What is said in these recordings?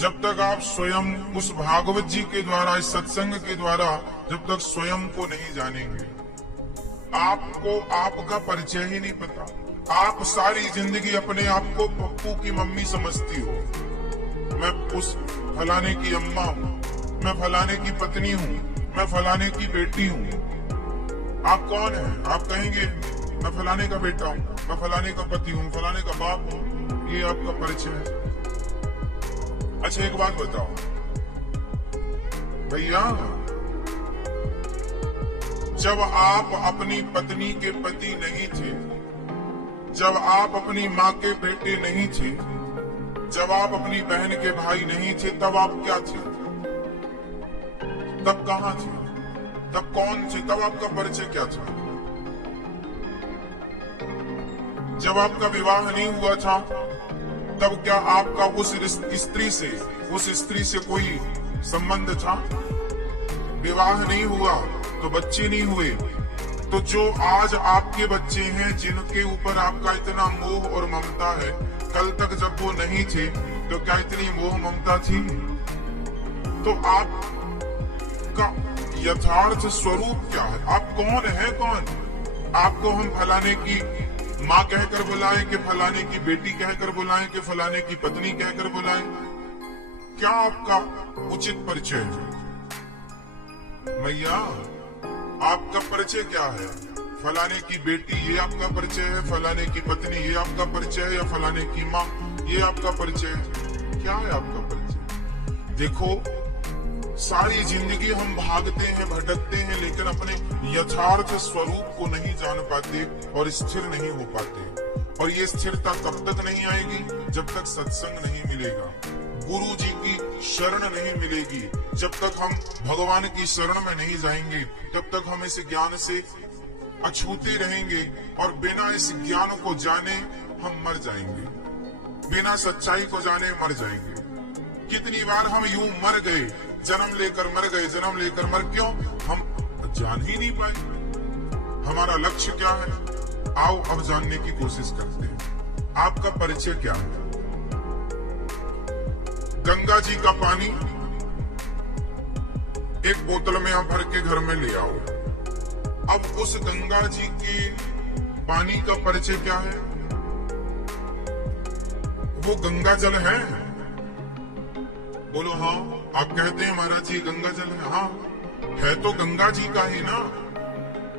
जब तक आप स्वयं उस भागवत जी के द्वारा, इस सत्संग के द्वारा जब तक स्वयं को नहीं जानेंगे, आपको आपका परिचय ही नहीं पता। आप सारी जिंदगी अपने आप को पप्पू की मम्मी समझती हो, मैं उस फलाने की अम्मा हूँ, मैं फलाने की पत्नी हूँ, मैं फलाने की बेटी हूँ। आप कौन है? आप कहेंगे मैं फलाने का बेटा हूँ, मैं फलाने का पति हूँ, फलाने का बाप हूँ। ये आपका परिचय है। अच्छा एक बात बताओ भैया, जब आप अपनी पत्नी के पति नहीं थे, जब आप अपनी माँ के बेटे नहीं थे, जब आप अपनी बहन के भाई नहीं थे, तब आप क्या थे? तब कहाँ थे? तब कौन थे? तब आपका परिचय क्या था? जब आपका विवाह नहीं हुआ था, तब क्या आपका उस स्त्री से कोई संबंध था? विवाह नहीं हुआ तो बच्चे नहीं हुए, तो जो आज आपके बच्चे हैं, जिनके ऊपर आपका इतना मोह और ममता है, कल तक जब वो नहीं थे तो क्या इतनी मोह ममता थी? तो आपका यथार्थ स्वरूप क्या है? आप कौन है? कौन? आपको हम फलाने की माँ कहकर बुलाएं कि फलाने की बेटी कहकर बुलाएं कि फलाने की पत्नी कहकर बुलाएं? क्या आपका उचित परिचय है? मैया, आपका परिचय क्या है? फलाने की बेटी ये आपका परिचय है, फलाने की पत्नी ये आपका परिचय है, या फलाने की माँ ये आपका परिचय है? क्या है आपका परिचय? देखो, सारी जिंदगी हम भागते हैं, भटकते हैं, लेकिन अपने यथार्थ स्वरूप को नहीं जान पाते और स्थिर नहीं हो पाते। और ये स्थिरता तब तक नहीं आएगी जब तक सत्संग नहीं मिलेगा, गुरु जी की शरण नहीं मिलेगी, जब तक हम भगवान की शरण में नहीं जाएंगे, तब तक हम इस ज्ञान से अछूते रहेंगे। और बिना इस ज्ञान को जाने हम मर जाएंगे, बिना सच्चाई को जाने मर जाएंगे। कितनी बार हम यूं मर गए, जन्म लेकर मर गए, जन्म लेकर मर, क्यों? हम जान ही नहीं पाए हमारा लक्ष्य क्या है। आओ अब जानने की कोशिश करते हैं। आपका परिचय क्या है? गंगा जी का पानी एक बोतल में आप भर के घर में ले आओ। अब उस गंगा जी के पानी का परिचय क्या है? वो गंगा जल है? बोलो हाँ। आप कहते हैं महाराज जी गंगा जल है। हाँ, है तो गंगा जी का ही ना,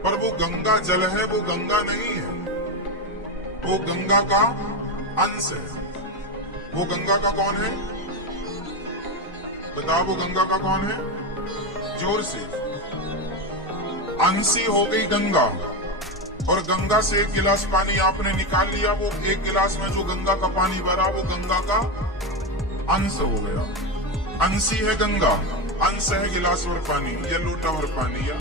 पर वो गंगा जल है, वो गंगा नहीं है, वो गंगा का अंश है। वो गंगा का कौन है? बताओ, वो गंगा का कौन है? जोर से। अंशी हो गई गंगा, और गंगा से एक गिलास पानी आपने निकाल लिया, वो एक गिलास में जो गंगा का पानी भरा वो गंगा का अंश हो गया। अंशी है गंगा, अंश है गिलास भर पानी या लोटा भर पानी या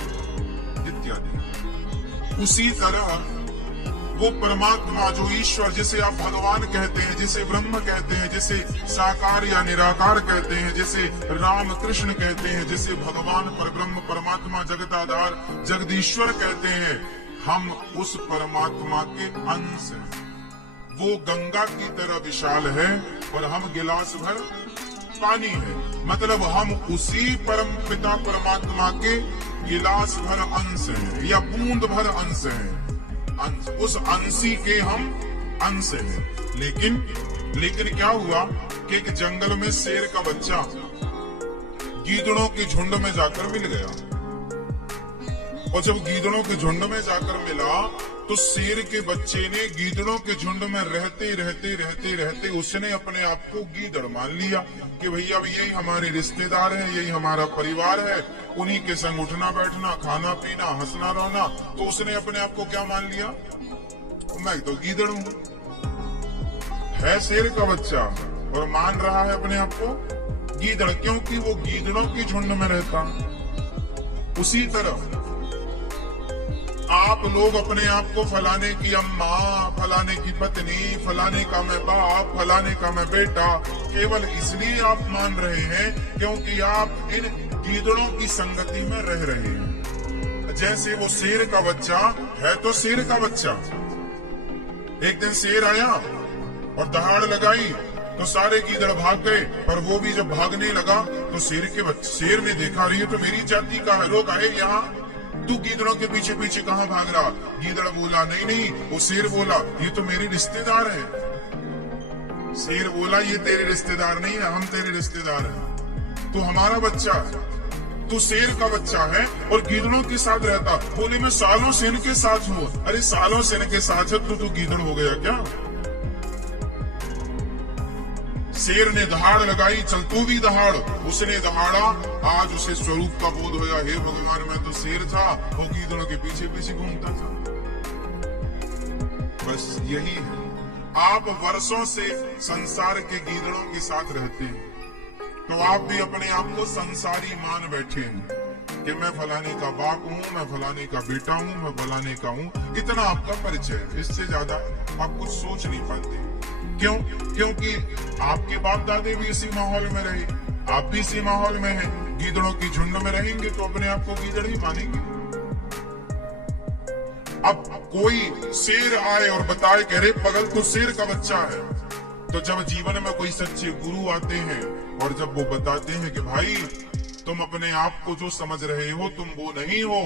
इत्यादि। उसी तरह वो परमात्मा जो ईश्वर, जिसे आप भगवान कहते हैं, जिसे ब्रह्म कहते हैं, जिसे साकार या निराकार कहते हैं, जिसे राम कृष्ण कहते हैं, जिसे भगवान परब्रह्म परमात्मा जगताधार जगदीश्वर कहते हैं, हम उस परमात्मा के अंश हैं। वो गंगा की तरह विशाल है और हम गिलास भर पानी है। मतलब हम उसी परम पिता परमात्मा के गिलास भर अंश हैं या बूंद भर अंश हैं। उस अंशी के हम अंश हैं। लेकिन क्या हुआ कि एक जंगल में शेर का बच्चा गीदड़ों के झुंड में जाकर मिल गया, और जब गीदड़ों के झुंड में जाकर मिला तो शेर के बच्चे ने गीदड़ों के झुंड में रहते रहते रहते रहते उसने अपने आप को गीदड़ मान लिया कि भैया अब यही हमारे रिश्तेदार हैं, यही हमारा परिवार है, उन्हीं के संग उठना बैठना, खाना पीना, हंसना रोना। तो उसने अपने आप को क्या मान लिया? मैं तो गीदड़ हूं। है शेर का बच्चा और मान रहा है अपने आप को गीदड़, क्योंकि वो गीदड़ों की झुंड में रहता। उसी तरह आप लोग अपने आप को फलाने की अम्मा, फलाने की पत्नी, फलाने का मैं बाप, फलाने का मैं बेटा, केवल इसलिए आप मान रहे हैं क्योंकि आप इन गीदड़ों की संगति में रह रहे हैं। जैसे वो शेर का बच्चा है तो शेर का बच्चा, एक दिन शेर आया और दहाड़ लगाई तो सारे गीदड़ भाग गए, पर वो भी जब भागने लगा तो शेर ने देखा, अरे ये तो मेरी जाति का है, लोग आए यहाँ, तू गीदड़ों के पीछे पीछे कहाँ भाग रहा? गीदड़ बोला नहीं नहीं, वो शेर बोला ये तो मेरे रिश्तेदार है। शेर बोला ये तेरे रिश्तेदार नहीं है, हम तेरे रिश्तेदार हैं, तू हमारा बच्चा है, तू शेर का बच्चा है और गीदड़ों के साथ रहता। बोले मैं सालों से इनके साथ हूँ। अरे सालों से इनके साथ है तो गीदड़ हो गया क्या? शेर ने दहाड़ लगाई, चल तू भी दहाड़। उसने दहाड़ा, आज उसे स्वरूप का बोध होया, हे भगवान मैं तो शेर था, वो गीदड़ों के पीछे पीछे घूमता था। बस यही है, आप वर्षों से संसार के गीदड़ों के साथ रहते हैं तो आप भी अपने आप को संसारी मान बैठे हैं कि मैं फलाने का बाप हूँ, मैं फलाने का बेटा हूँ, मैं फलाने का हूँ। इतना आपका परिचय, इससे ज्यादा आप कुछ सोच नहीं पाते। क्यों? क्योंकि आपके बाप दादे भी इसी माहौल में रहे, आप भी इसी माहौल में हैं। गीदड़ों की झुंड में रहेंगे तो अपने आप को गीदड़ ही मानेंगे। अब कोई शेर आए और बताए कि अरे पगल तो शेर का बच्चा है, तो जब जीवन में कोई सच्चे गुरु आते हैं और जब वो बताते हैं कि भाई तुम अपने आप को जो समझ रहे हो तुम वो नहीं हो,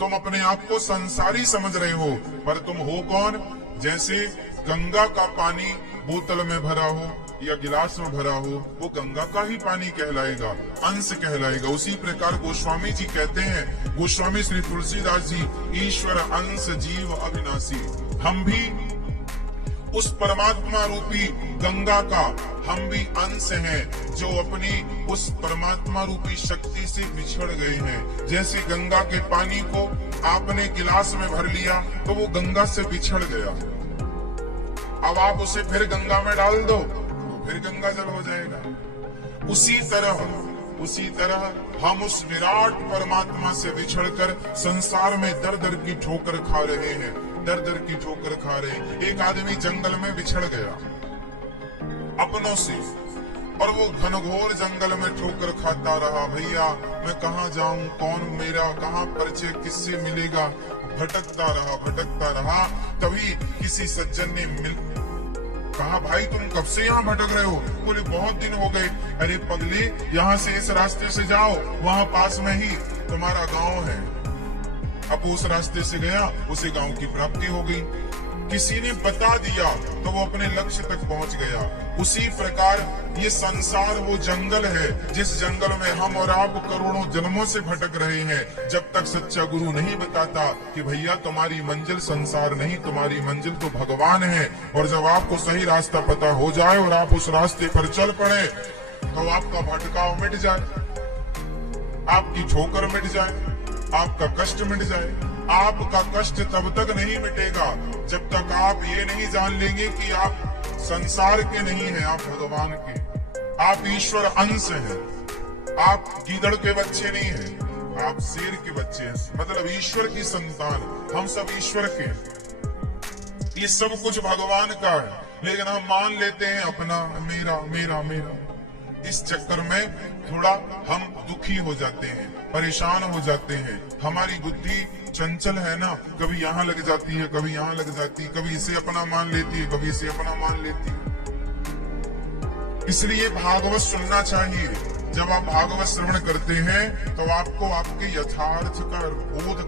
तुम अपने आप को संसारी समझ रहे हो, पर तुम हो कौन? जैसे गंगा का पानी बोतल में भरा हो या गिलास में भरा हो, वो गंगा का ही पानी कहलाएगा, अंश कहलाएगा। उसी प्रकार गोस्वामी जी कहते हैं, गोस्वामी श्री तुलसीदास जी, ईश्वर अंश जीव अविनाशी। हम भी उस परमात्मा रूपी गंगा का हम भी अंश हैं जो अपनी उस परमात्मा रूपी शक्ति से बिछड़ गए हैं। जैसे गंगा के पानी को आपने गिलास में भर लिया तो वो गंगा से बिछड़ गया, अब आप उसे फिर गंगा में डाल दो तो फिर गंगा जल हो जाएगा। उसी तरह हम उस विराट परमात्मा से बिछड़कर संसार में दर दर की ठोकर खा रहे हैं, दर दर की ठोकर खा रहे हैं। एक आदमी जंगल में बिछड़ गया अपनों से और वो घनघोर जंगल में ठोकर खाता रहा, भैया मैं कहाँ जाऊं, कौन मेरा कहाँ परिचय, किससे मिलेगा, भटकता रहा। तभी किसी सज्जन ने कहा, भाई तुम कब से यहाँ भटक रहे हो? बोले बहुत दिन हो गए। अरे पगले, यहाँ से इस रास्ते से जाओ, वहाँ पास में ही तुम्हारा गांव है। अब उस रास्ते से गया, उसे गांव की प्राप्ति हो गई। किसी ने बता दिया तो वो अपने लक्ष्य तक पहुंच गया। उसी प्रकार ये संसार वो जंगल है जिस जंगल में हम और आप करोड़ों जन्मों से भटक रहे हैं। जब तक सच्चा गुरु नहीं बताता कि भैया तुम्हारी मंजिल संसार नहीं, तुम्हारी मंजिल तो भगवान है, और जब आपको सही रास्ता पता हो जाए और आप उस रास्ते पर चल पड़े तो आपका भटकाव मिट जाए, आपकी ठोकर मिट जाए, आपका कष्ट मिट जाए। आपका कष्ट तब तक नहीं मिटेगा जब तक आप ये नहीं जान लेंगे कि आप संसार के नहीं हैं, आप भगवान के, आप ईश्वर अंश हैं, आप गीदड़ के बच्चे नहीं हैं, आप शेर के बच्चे हैं, मतलब ईश्वर की संतान। हम सब ईश्वर के हैं, ये सब कुछ भगवान का है, लेकिन हम मान लेते हैं अपना, मेरा मेरा मेरा। इस चक्कर में थोड़ा हम दुखी हो जाते हैं, परेशान हो जाते हैं। हमारी बुद्धि चंचल है ना, कभी यहाँ लग जाती है, कभी यहाँ लग जाती है, कभी इसे अपना मान लेती है, कभी इसे अपना मान लेती है। इसलिए भागवत सुनना चाहिए। जब आप भागवत श्रवण करते हैं तो आपको आपके यथार्थ का बोध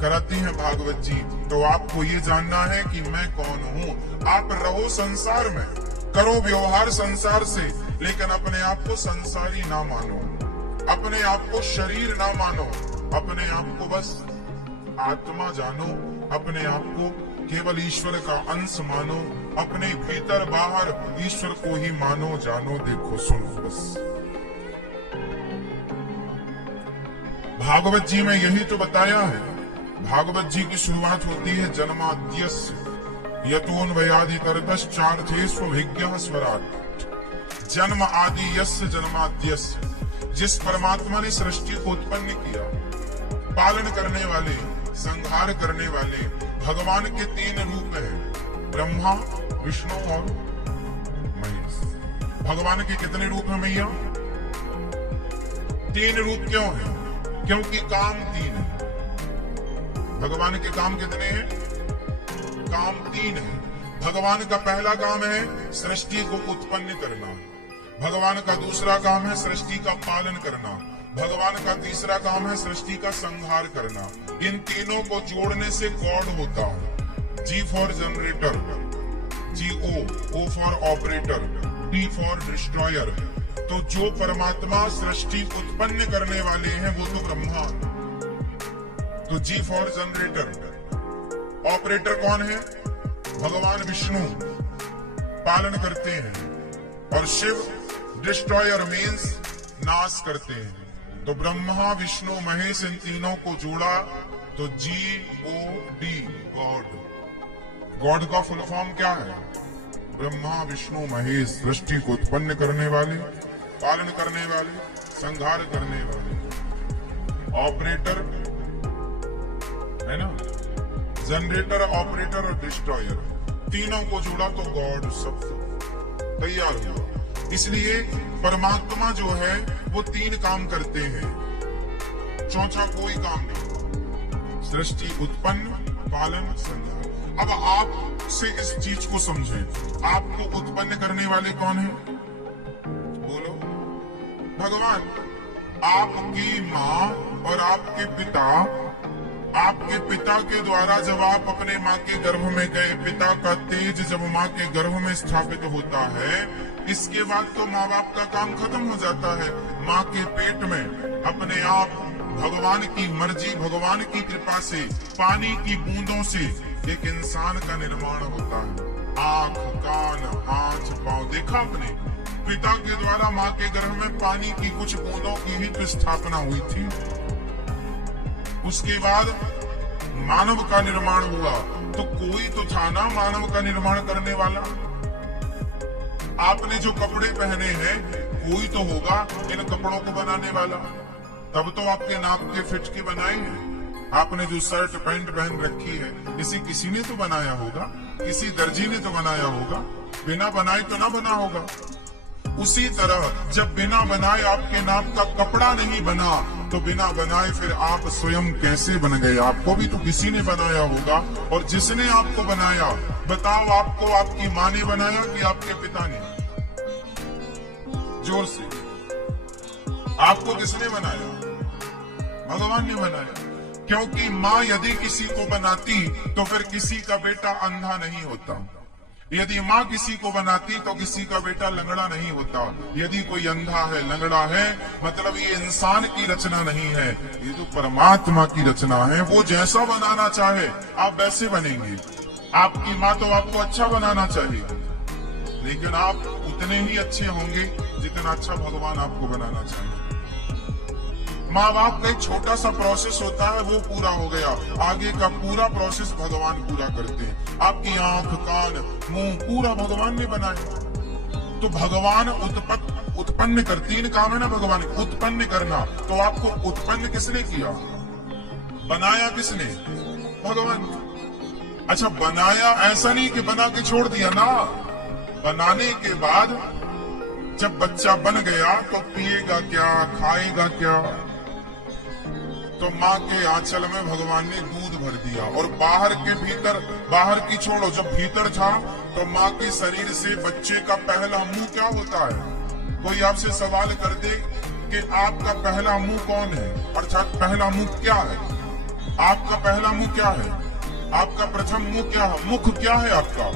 कराती हैं भागवत जी। तो आपको ये जानना है कि मैं कौन हूँ। आप रहो संसार में, करो व्यवहार संसार से, लेकिन अपने आप को संसारी ना मानो, अपने आप को शरीर ना मानो, अपने आप को बस आत्मा जानो, अपने आप को केवल ईश्वर का अंश मानो, अपने भीतर बाहर ईश्वर को ही मानो, जानो, देखो, सुनो। बस भागवत जी में यही तो बताया है। भागवत जी की शुरुआत होती है जन्माद्यस्य यतोऽन्वयादि तरतश्चार्थेष्वभिज्ञः स्वराट्। जन्म आदि यस्य जन्माद्यस्य, जिस परमात्मा ने सृष्टि को उत्पन्न किया, पालन करने वाले, संहार करने वाले भगवान के 3 रूप हैं, ब्रह्मा, विष्णु और महेश। भगवान के कितने रूप हैं मैया? 3 रूप क्यों है? क्योंकि काम 3 है। भगवान के काम कितने हैं? काम 3 है। भगवान का पहला काम है सृष्टि को उत्पन्न करना, भगवान का दूसरा काम है सृष्टि का पालन करना, भगवान का तीसरा काम है सृष्टि का संहार करना। इन तीनों को जोड़ने से गॉड होता है। G for generator, O for operator, D for destroyer. तो जो परमात्मा सृष्टि उत्पन्न करने वाले हैं वो तो ब्रह्मा। तो जी फॉर जनरेटर। ऑपरेटर कौन है? भगवान विष्णु पालन करते हैं, और शिव डिस्ट्रॉयर मीन्स नाश करते हैं। तो ब्रह्मा विष्णु महेश इन तीनों को जोड़ा तो GOD, गॉड। गॉड का फुल फॉर्म क्या है? ब्रह्मा विष्णु महेश, सृष्टि को उत्पन्न करने वाले, पालन करने वाले, संहार करने वाले। ऑपरेटर है ना, जनरेटर, ऑपरेटर और डिस्ट्रॉयर, तीनों को जोड़ा तो गॉड सब तैयार हुआ। इसलिए परमात्मा जो है वो तीन काम करते हैं, चौथा कोई काम नहीं। सृष्टि उत्पन्न, पालन, संहार। अब आप से इस चीज को समझे, आपको उत्पन्न करने वाले कौन है? बोलो। भगवान। आपकी माँ और आपके पिता के द्वारा जब आप अपने माँ के गर्भ में गए, पिता का तेज जब माँ के गर्भ में स्थापित होता है, इसके बाद तो माँ बाप का काम खत्म हो जाता है। माँ के पेट में अपने आप भगवान की मर्जी, भगवान की कृपा से, पानी की बूंदों से एक इंसान का निर्माण होता है। आंख, कान, हाथ, पांव देखा आपने? पिता के द्वारा माँ के गर्भ में पानी की कुछ बूंदों की ही तो स्थापना हुई थी। उसके बाद मानव का निर्माण हुआ, तो कोई तो था ना मानव का निर्माण करने वाला। आपने जो कपड़े पहने हैं, कोई तो होगा इन कपड़ों को बनाने वाला, तब तो आपके नाप के फिट के बनाए हैं। आपने जो शर्ट पैंट पहन रखी है, इसी किसी ने तो बनाया होगा, किसी दर्जी ने तो बनाया होगा, बिना बनाए तो ना बना होगा। उसी तरह जब बिना बनाए आपके नाप का कपड़ा नहीं बना, तो बिना बनाए फिर आप स्वयं कैसे बन गए? आपको भी तो किसी ने बनाया होगा। और जिसने आपको बनाया, बताओ आपको आपकी माँ ने बनाया कि आपके पिता ने? जोर से, आपको किसने बनाया? भगवान ने बनाया। क्योंकि माँ यदि किसी को बनाती तो फिर किसी का बेटा अंधा नहीं होता। यदि माँ किसी को बनाती तो किसी का बेटा लंगड़ा नहीं होता। यदि कोई अंधा है, लंगड़ा है, मतलब ये इंसान की रचना नहीं है, ये तो परमात्मा की रचना है। वो जैसा बनाना चाहे आप वैसे बनेंगे। आपकी माँ तो आपको अच्छा बनाना चाहिए, लेकिन आप उतने ही अच्छे होंगे जितना अच्छा भगवान आपको बनाना चाहिए। माँ बाप का एक छोटा सा प्रोसेस होता है, वो पूरा हो गया, आगे का पूरा प्रोसेस भगवान पूरा करते हैं। आपकी आंख, कान, मुंह पूरा भगवान ने बनाया। तो भगवान उत्पन्न कर, तीन काम है ना भगवान, उत्पन्न करना। तो आपको उत्पन्न किसने किया? बनाया किसने? भगवान। अच्छा, बनाया ऐसा नहीं कि बना के छोड़ दिया ना। बनाने के बाद जब बच्चा बन गया तो पिएगा क्या, खाएगा क्या? तो माँ के आंचल में भगवान ने दूध भर दिया। और बाहर के भीतर, बाहर की छोड़ो, जब भीतर था तो माँ के शरीर से बच्चे का पहला मुंह क्या होता है? कोई आपसे सवाल कर दे कि आपका पहला मुंह कौन है, अर्थात पहला मुंह क्या है? आपका पहला मुंह क्या है? आपका प्रथम मुंह क्या है? मुख क्या है आपका?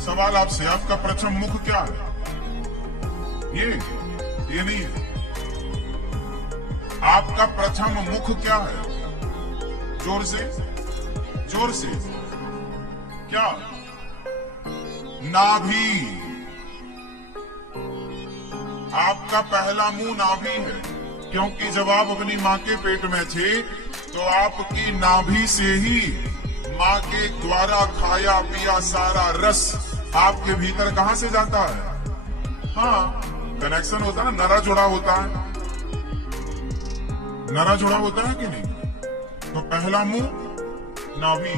सवाल आपसे, आपका प्रथम मुख क्या है? ये नहीं है। आपका प्रथम मुख क्या है? जोर से, जोर से, क्या? नाभि। आपका पहला मुंह नाभि है, क्योंकि जब आप अपनी माँ के पेट में थे तो आपकी नाभि से ही माँ के द्वारा खाया पिया सारा रस आपके भीतर कहां से जाता है? हाँ, कनेक्शन होता है ना, नरा जुड़ा होता है, नरा जुड़ा होता है कि नहीं? तो पहला मुंह नाभि।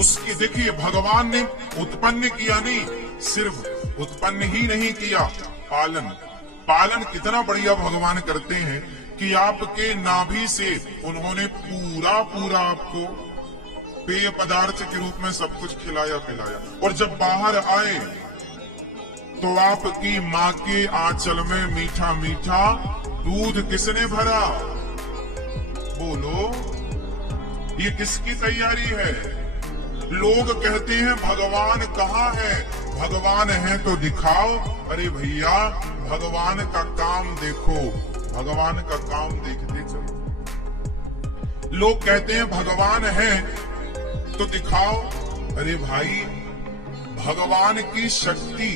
उसकी देखिए, भगवान ने उत्पन्न किया नहीं, सिर्फ उत्पन्न ही नहीं किया, पालन। पालन कितना बढ़िया भगवान करते हैं कि आपके नाभि से उन्होंने पूरा आपको पेय पदार्थ के रूप में सब कुछ खिलाया पिलाया, और जब बाहर आए तो आपकी माँ के आंचल में मीठा मीठा दूध किसने भरा? बोलो, ये किसकी तैयारी है? लोग कहते हैं भगवान कहाँ है? भगवान है तो दिखाओ। अरे भैया, भगवान का काम देखो, भगवान का काम देखते चलो। लोग कहते हैं भगवान है तो दिखाओ। अरे भाई, भगवान की शक्ति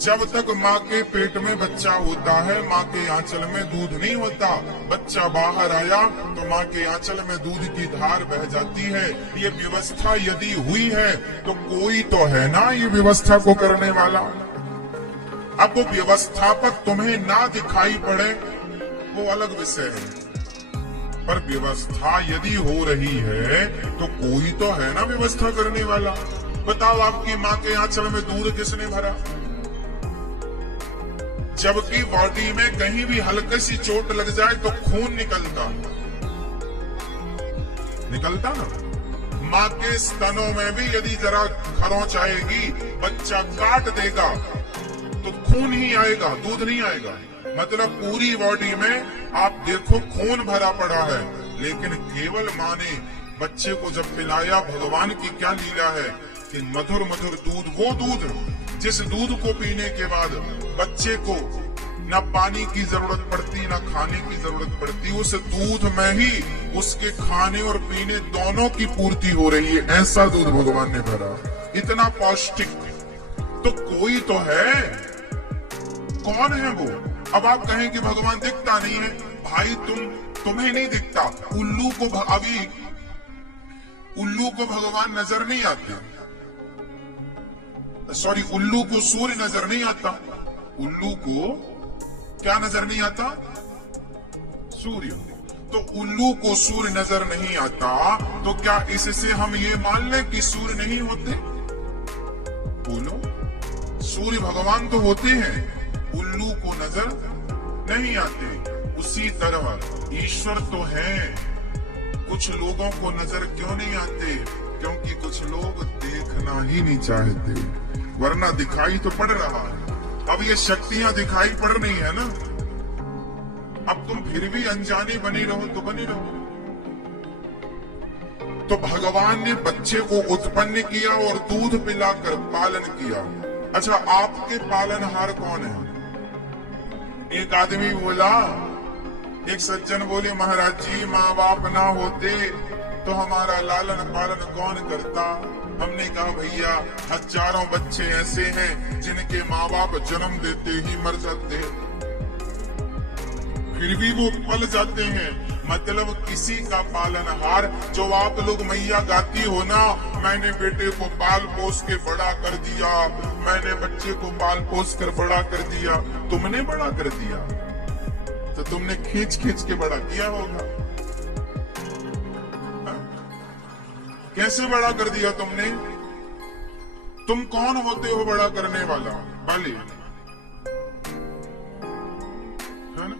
जब तक माँ के पेट में बच्चा होता है, माँ के आंचल में दूध नहीं होता। बच्चा बाहर आया तो माँ के आंचल में दूध की धार बह जाती है। ये व्यवस्था यदि हुई है तो कोई तो है ना ये व्यवस्था को करने वाला। अब वो व्यवस्थापक तुम्हें ना दिखाई पड़े वो अलग विषय है, पर व्यवस्था यदि हो रही है तो कोई तो है ना व्यवस्था करने वाला। बताओ, आपकी माँ के आंचल में दूध किसने भरा? जबकि बॉडी में कहीं भी हल्की सी चोट लग जाए तो खून निकलता ना। माँ के स्तनों में भी यदि जरा खरोंच आएगी, बच्चा काट देगा तो खून ही आएगा, दूध नहीं आएगा। मतलब पूरी बॉडी में आप देखो खून भरा पड़ा है, लेकिन केवल माँ ने बच्चे को जब पिलाया, भगवान की क्या लीला है कि मधुर मधुर दूध, वो दूध जिस दूध को पीने के बाद बच्चे को न पानी की जरूरत पड़ती न खाने की जरूरत पड़ती, उस दूध में ही उसके खाने और पीने दोनों की पूर्ति हो रही है। ऐसा दूध भगवान ने भरा, इतना पौष्टिक। तो कोई तो है, कौन है वो? अब आप कहें कि भगवान दिखता नहीं है। भाई, तुम्हें नहीं दिखता। उल्लू को भगवान नजर नहीं आते। सॉरी, उल्लू को सूर्य नजर नहीं आता। उल्लू को क्या नजर नहीं आता? सूर्य। तो उल्लू को सूर्य नजर नहीं आता, तो क्या इससे हम ये मान लें कि सूर्य नहीं होते? बोलो, सूर्य भगवान तो होते हैं, उल्लू को नजर नहीं आते। उसी तरह ईश्वर तो है, कुछ लोगों को नजर क्यों नहीं आते? क्योंकि कुछ लोग देखना ही नहीं चाहते, वरना दिखाई तो पड़ रहा है। अब ये शक्तियां दिखाई पड़ रही है ना, अब तुम फिर भी अनजाने बने रहो तो बने रहो। तो भगवान ने बच्चे को उत्पन्न किया और दूध पिलाकर पालन किया। अच्छा, आपके पालनहार कौन है? एक आदमी बोला, एक सज्जन बोले, महाराज जी, माँ बाप ना होते तो हमारा लालन पालन कौन करता? हमने कहा, भैया, हजारों बच्चे ऐसे हैं जिनके माँ बाप जन्म देते ही मर जाते, फिर भी वो पल जाते हैं। मतलब किसी का पालनहार, जो आप लोग मैया गाती हो ना, मैंने बेटे को पाल पोस के बड़ा कर दिया, मैंने बच्चे को पाल पोस कर बड़ा कर दिया। तुमने बड़ा कर दिया तो तुमने खींच खींच के बड़ा किया होगा। कैसे बड़ा कर दिया तुमने? तुम कौन होते हो बड़ा करने वाला? बाली है ना?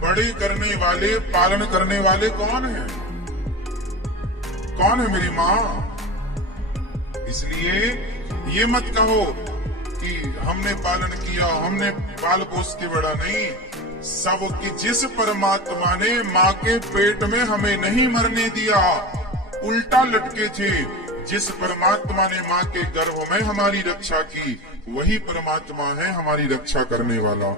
बड़े करने वाले, पालन करने वाले कौन है? कौन है? मेरी माँ। इसलिए ये मत कहो कि हमने पालन किया, हमने पाल पोस के बड़ा। नहीं, सबकी जिस परमात्मा ने माँ के पेट में हमें नहीं मरने दिया, उल्टा लटके थे, जिस परमात्मा ने माँ के गर्भ में हमारी रक्षा की, वही परमात्मा है हमारी रक्षा करने वाला।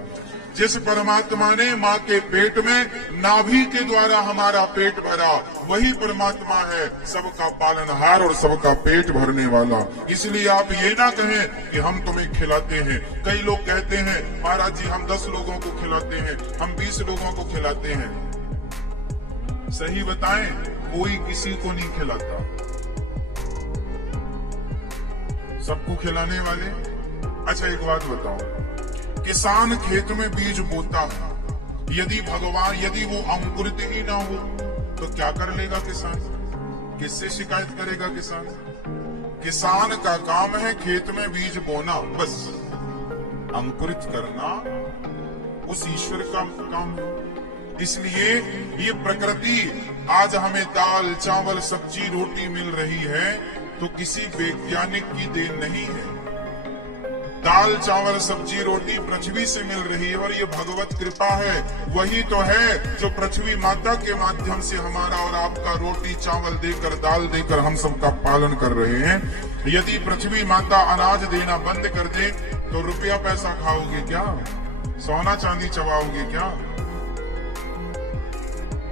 जिस परमात्मा ने माँ के पेट में नाभि के द्वारा हमारा पेट भरा, वही परमात्मा है सबका पालनहार और सबका पेट भरने वाला। इसलिए आप ये ना कहें कि हम तुम्हें खिलाते हैं। कई लोग कहते हैं, महाराज जी, हम 10 लोगों को खिलाते हैं, हम 20 लोगों को खिलाते हैं। सही बताएं, कोई किसी को नहीं खिलाता। सबको खिलाने वाले। अच्छा, एक बात बताओ, किसान खेत में बीज बोता है, यदि वो अंकुरित ही ना हो तो क्या कर लेगा किसान? किससे शिकायत करेगा किसान? किसान का काम है खेत में बीज बोना, बस अंकुरित करना उस ईश्वर का काम है। इसलिए ये प्रकृति आज हमें दाल चावल सब्जी रोटी मिल रही है तो किसी वैज्ञानिक की देन नहीं है। दाल चावल सब्जी रोटी पृथ्वी से मिल रही है और ये भगवत कृपा है। वही तो है जो पृथ्वी माता के माध्यम से हमारा और आपका रोटी चावल देकर दाल देकर हम सबका पालन कर रहे हैं। यदि पृथ्वी माता अनाज देना बंद कर दे तो रुपया पैसा खाओगे क्या? सोना चांदी चबाओगे क्या?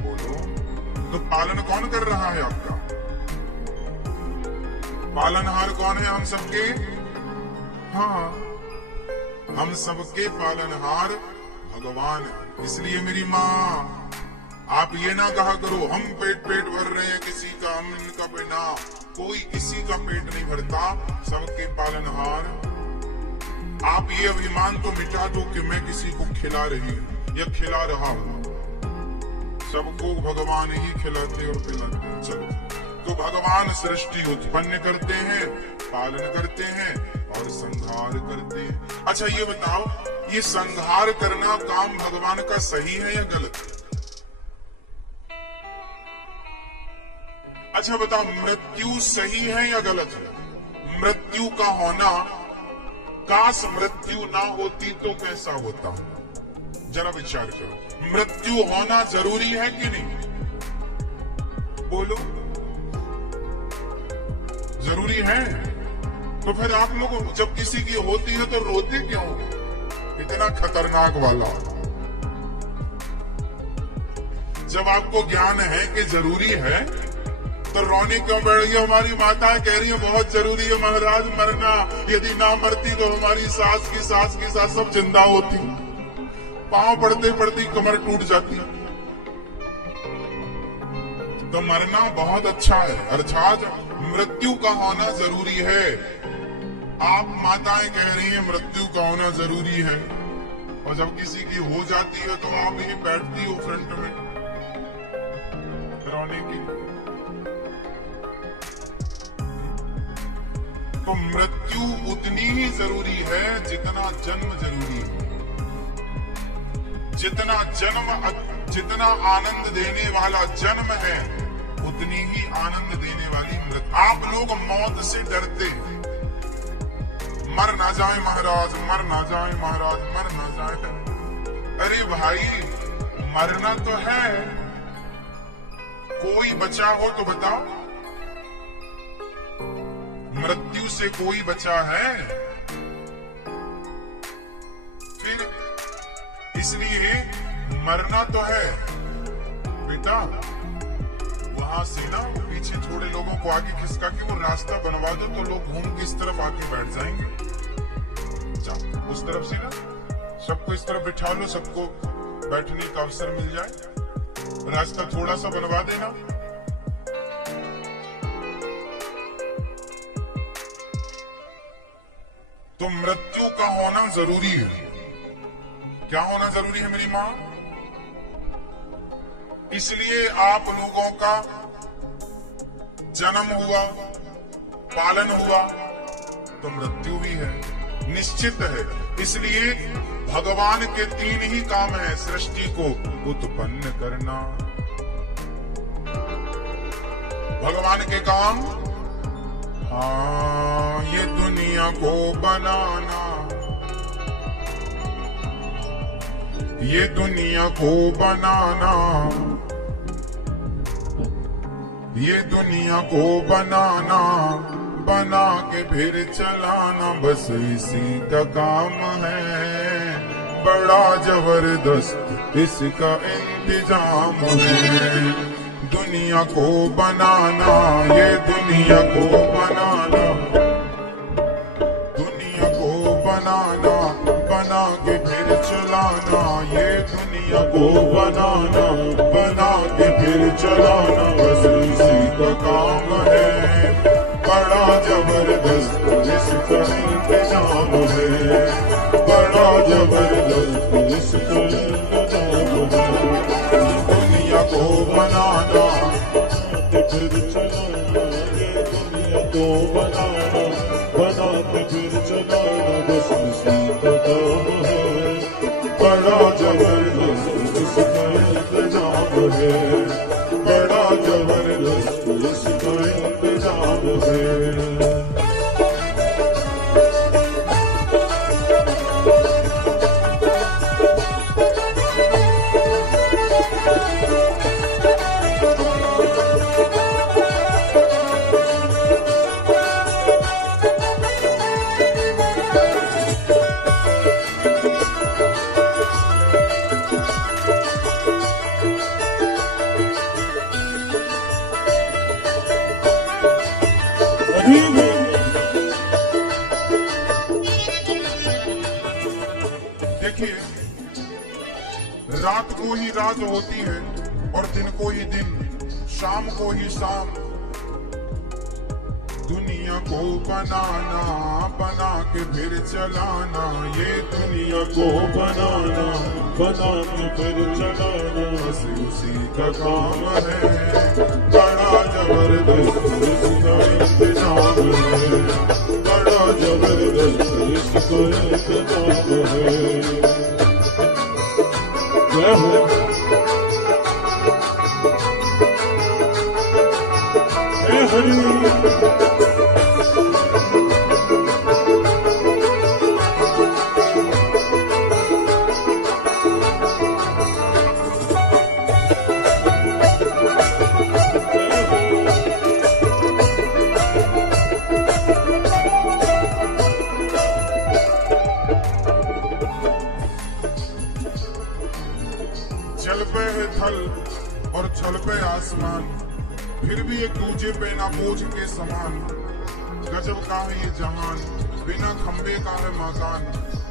बोलो। तो पालन कौन कर रहा है आपका? पालनहार कौन है हम सबके? हाँ, हम सबके पालनहार भगवान है। इसलिए मेरी माँ, आप ये ना कहा करो हम पेट भर रहे हैं किसी का, हम इनका बिना। कोई किसी का पेट नहीं भरता, सबके पालनहार। आप ये अभिमान तो मिटा दो कि मैं किसी को खिला रही हूँ या खिला रहा हूँ। सबको भगवान ही खिलाते और पिलाते हैं। चलो, तो भगवान सृष्टि उत्पन्न करते हैं, पालन करते हैं और संहार करते हैं। अच्छा ये बताओ, ये संहार करना काम भगवान का सही है या गलत? अच्छा बताओ, मृत्यु सही है या गलत है? मृत्यु का होना, काश मृत्यु ना होती तो कैसा होता? जरा विचार करो, मृत्यु होना जरूरी है कि नहीं? बोलो, जरूरी है। तो फिर आप लोग जब किसी की होती है तो रोते क्यों? इतना खतरनाक वाला। जब आपको ज्ञान है कि जरूरी है तो रोने क्यों बैठ गई? हमारी माता कह रही है बहुत जरूरी है महाराज मरना, यदि ना मरती तो हमारी सास की सास सब जिंदा होती, पांव पड़ते पड़ती कमर टूट जाती। तो मरना बहुत अच्छा है, अर्थात मृत्यु का होना जरूरी है। आप माताएं कह रही हैं मृत्यु का होना जरूरी है, और जब किसी की हो जाती है तो आप ही बैठती हो फ्रंट में रोने की। तो मृत्यु उतनी ही जरूरी है जितना जन्म जरूरी है। जितना आनंद देने वाला जन्म है उतनी ही आनंद देने वाली मृत्यु। आप लोग मौत से डरते हैं, मर ना जाए महाराज, मर ना जाए महाराज, मर ना जाए। अरे भाई, मरना तो है, कोई बचा हो तो बताओ। मृत्यु से कोई बचा है? फिर इसलिए मरना तो है बेटा। वहां से ना वो पीछे थोड़े लोगों को आगे खिसका के वो रास्ता बनवा दो तो लोग घूम के इस तरफ आके बैठ जाएंगे। जाओ उस तरफ से ना, सबको इस तरफ बिठा लो, सबको बैठने का अवसर मिल जाए। रास्ता थोड़ा सा बनवा देना। तो मृत्यु का होना जरूरी है। क्या होना जरूरी है मेरी माँ? इसलिए आप लोगों का जन्म हुआ, पालन हुआ, तो मृत्यु भी है, निश्चित है। इसलिए भगवान के 3 ही काम है सृष्टि को उत्पन्न करना। भगवान के काम, हाँ, ये दुनिया को बनाना, ये दुनिया को बनाना, ये दुनिया को बनाना, बना के फिर चलाना, बस इसी का काम है। बड़ा जबरदस्त इसका इंतजाम है। दुनिया को बनाना, ये दुनिया को बनाना, दुनिया को बनाना, बना के फिर चलाना, ये दुनिया को बनाना, बना के फिर चलाना, बस इसी का काम है। बड़ा जबरदस्त इसका इंतजाम है, बड़ा जबरदस्त इसका इंतजाम है। दुनिया को बनाना, फिर चलाना, ये दुनिया को बनाना, बना के फिर चलाना, बस इसी का काम है। बड़ा जबरदस्त इसका को ही रात होती है और दिन को ही दिन, शाम को ही शाम। दुनिया को बनाना, बना के फिर चलाना, ये दुनिया को बनाना, बना के फिर चलाना, बस उसी का काम है। बड़ा जबरदस्त इसका इंतजाम है, बड़ा जबरदस्त इसका इंतजाम है। जय हो हरि। चल पे है थल और छल पे आसमान, फिर भी एक दूजे पे ना बोझ के समान। गजब का है ये जहान, बिना खंबे का है मकान।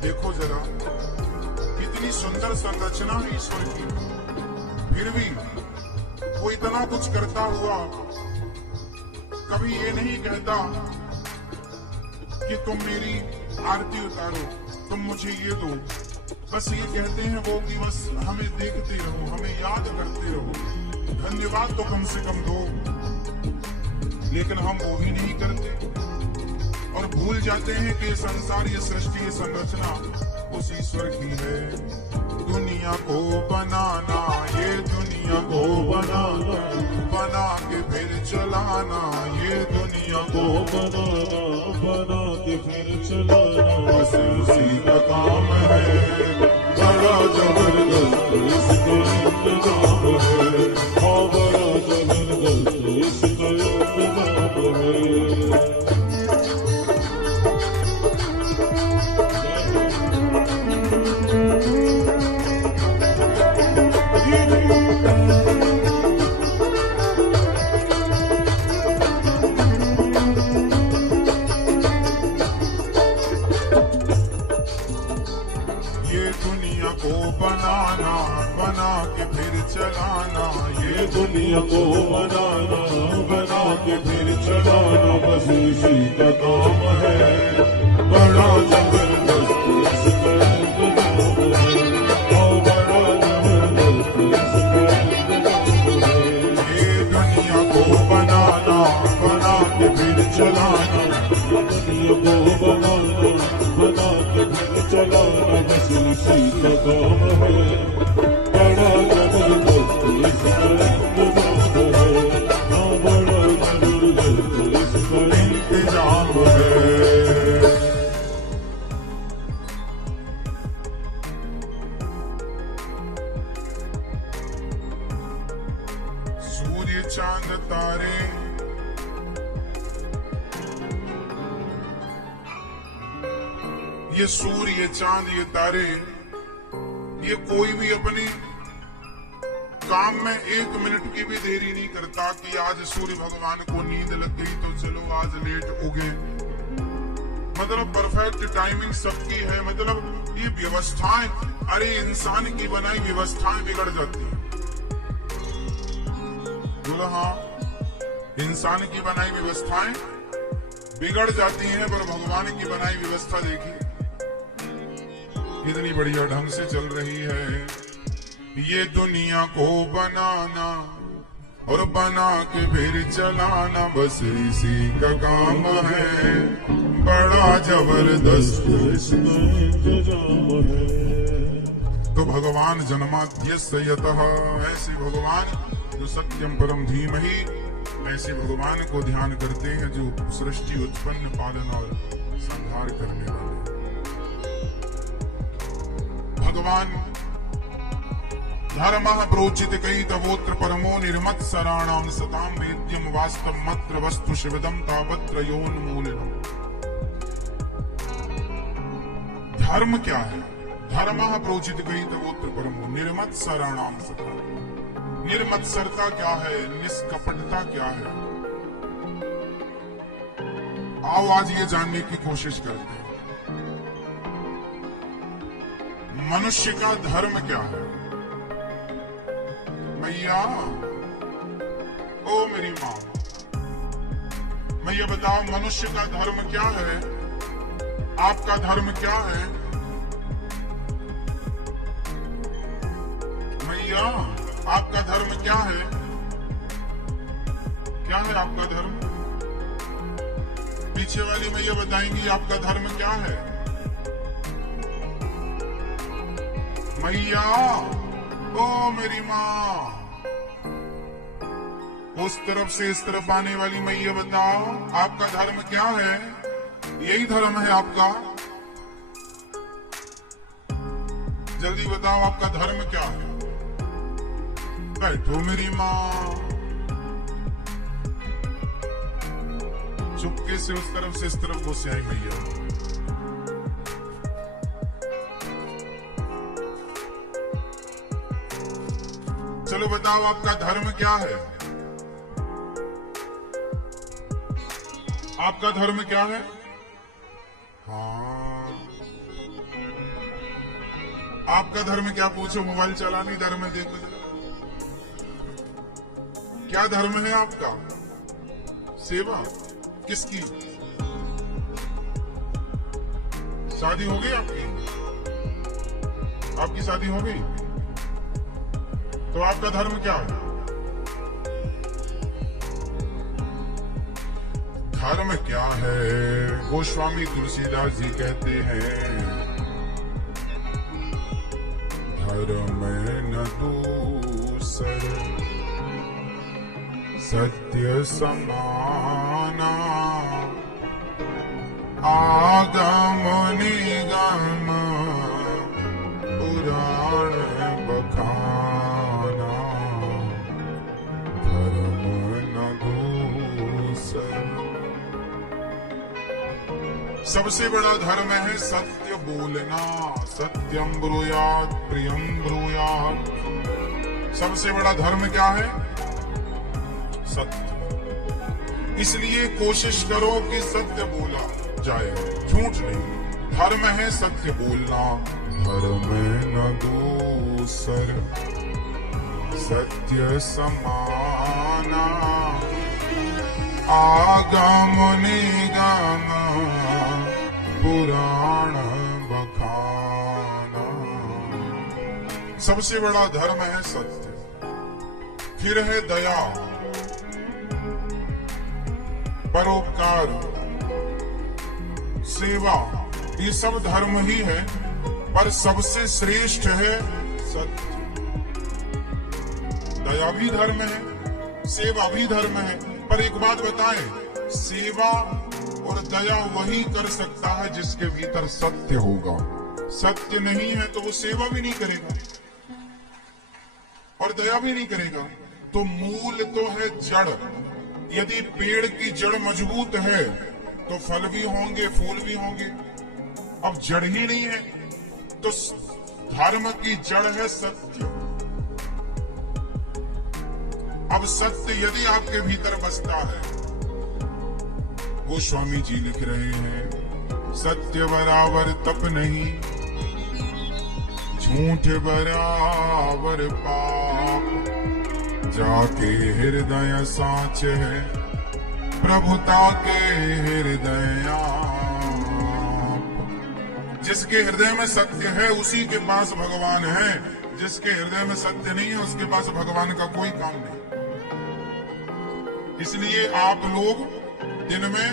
देखो जरा कितनी सुंदर संरचना है ईश्वर की, फिर भी वो इतना कुछ करता हुआ कभी ये नहीं कहता कि तुम मेरी आरती उतारो, तुम मुझे ये दो। बस ये कहते हैं वो कि बस हमें देखते रहो, हमें याद करते रहो, धन्यवाद तो कम से कम दो। लेकिन हम वो भी नहीं करते और भूल जाते हैं कि संसार, ये सृष्टि, ये संरचना उस ईश्वर की है। दुनिया को बनाना, ये दुनिया को बनाना, बना के फिर चलाना, ये दुनिया को बनाना, बना के फिर चलाना, बस उसी का काम है। बड़ा जबरदस्त इसका इंतजाम है, हाँ बड़ा जबरदस्त इसका इंतजाम है। को बनाना, बना के फिर चलाना, ये दुनिया को बनाना, बना के फिर चलाना, बस इसी का काम है। बड़ा जबरदस्त इसका इंतजाम है, और बड़ा जबरदस्त इसका इंतजाम है। ये दुनिया को बनाना, बना के फिर चलाना, ये दुनिया को बनाना, बना के फिर चलाना, बस इसी का काम है। बड़ा जबरदस्त इसका इंतजाम है, हाँ बड़ा जबरदस्त इसका इंतजाम है। सूर्य चांद तारे, ये सूर्य, चांद, ये तारे, ये कोई भी अपने काम में एक मिनट की भी देरी नहीं करता कि आज सूर्य भगवान को नींद लग गई तो चलो आज लेट उगे। मतलब परफेक्ट टाइमिंग सबकी है। मतलब ये व्यवस्थाएं, अरे इंसान की बनाई व्यवस्थाएं बिगड़ जाती है। हाँ, इंसान की बनाई व्यवस्थाएं बिगड़ जाती हैं, पर भगवान की बनाई व्यवस्था देखिए कितनी बढ़िया ढंग से चल रही है। ये दुनिया को बनाना और बना के फिर चलाना, बस इसी का काम है। बड़ा जबरदस्त इसका इंतजाम है। तो भगवान जन्माद्यस्य यतः, ऐसे भगवान जो सत्यम परम धीमहि, ऐसे भगवान को ध्यान करते हैं जो सृष्टि उत्पन्न, पालन और संहार करने वाले भगवान। धर्मः प्रोचित कई तवोत्र परमो निर्मत्सराणाम सताम वेद्यम वास्तव मत्र वस्तु शिवदम तावत्र योन्मूलनम्। धर्म क्या है? धर्मः प्रोचित कई तवोत्र परमो निर्मत्सराणाम सताम। निर्मत्सरता क्या है? निष्कपटता क्या है? आओ आज ये जानने की कोशिश करते हैं। मनुष्य का धर्म क्या है? मैया, ओ मेरी माँ, मैया बताओ मनुष्य का धर्म क्या है? आपका धर्म क्या है? मैया, आपका धर्म क्या है? क्या है आपका धर्म? पीछे वाली मैया बताएंगी आपका धर्म क्या है? मैया, ओ मेरी माँ, उस तरफ से इस तरफ आने वाली मैया बताओ आपका धर्म क्या है? यही धर्म है आपका? जल्दी बताओ आपका धर्म क्या है? बैठो मेरी माँ। चुपके से उस तरफ से इस तरफ घुसे आई मैया। चलो बताओ आपका धर्म क्या है? आपका धर्म क्या है? हाँ, आपका धर्म क्या? पूछो, मोबाइल चलानी धर्म है, देखो क्या धर्म है आपका? सेवा किसकी? शादी हो गई आपकी? आपकी शादी हो गई? तो आपका धर्म क्या है? धर्म क्या है? गोस्वामी तुलसीदास जी कहते हैं, धर्म न दूसर सत्य समाना, आगम निगम पुराण बखाना, धर्म न दूसर। सबसे बड़ा धर्म है सत्य बोलना, सत्यम ब्रूयात् प्रियम ब्रूयात्। सबसे बड़ा धर्म क्या है? सत्य। इसलिए कोशिश करो कि सत्य बोला जाए, झूठ नहीं। धर्म है सत्य बोलना, धर्म न दूसर सत्य समाना, आगम निगम पुराण बखाना। सबसे बड़ा धर्म है सत्य। फिर है दया, परोपकार, सेवा। ये सब धर्म ही है, पर सबसे श्रेष्ठ है सत्य। दया भी धर्म है, सेवा भी धर्म है, पर एक बात बताएं, सेवा और दया वही कर सकता है जिसके भीतर सत्य होगा। सत्य नहीं है तो वो सेवा भी नहीं करेगा और दया भी नहीं करेगा। तो मूल तो है जड़। यदि पेड़ की जड़ मजबूत है तो फल भी होंगे, फूल भी होंगे। अब जड़ ही नहीं है तो धर्म की जड़ है सत्य। अब सत्य यदि आपके भीतर बसता है, गोस्वामी जी लिख रहे हैं, सत्य बराबर तप नहीं, झूठ बराबर पाप, जाके हृदय साच है, प्रभुता के हृदय आप। जिसके हृदय में सत्य है उसी के पास भगवान है, जिसके हृदय में सत्य नहीं है उसके पास भगवान का कोई काम नहीं। इसलिए आप लोग दिन में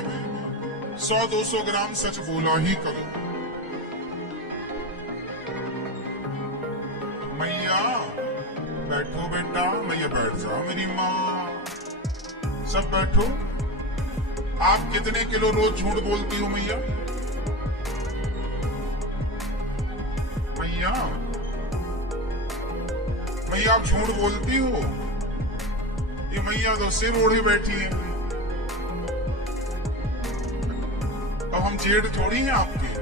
100-200 ग्राम सच बोला ही करो। मैया बैठो बेटा, मैया बैठ जाओ मेरी माँ, सब बैठो। आप कितने किलो रोज झूठ बोलती हो मैया? मैया मैया आप झूठ बोलती हो? ये मैया तो सिर ओढ़े बैठी है। अब हम जेठ थोड़ी हैं आपके।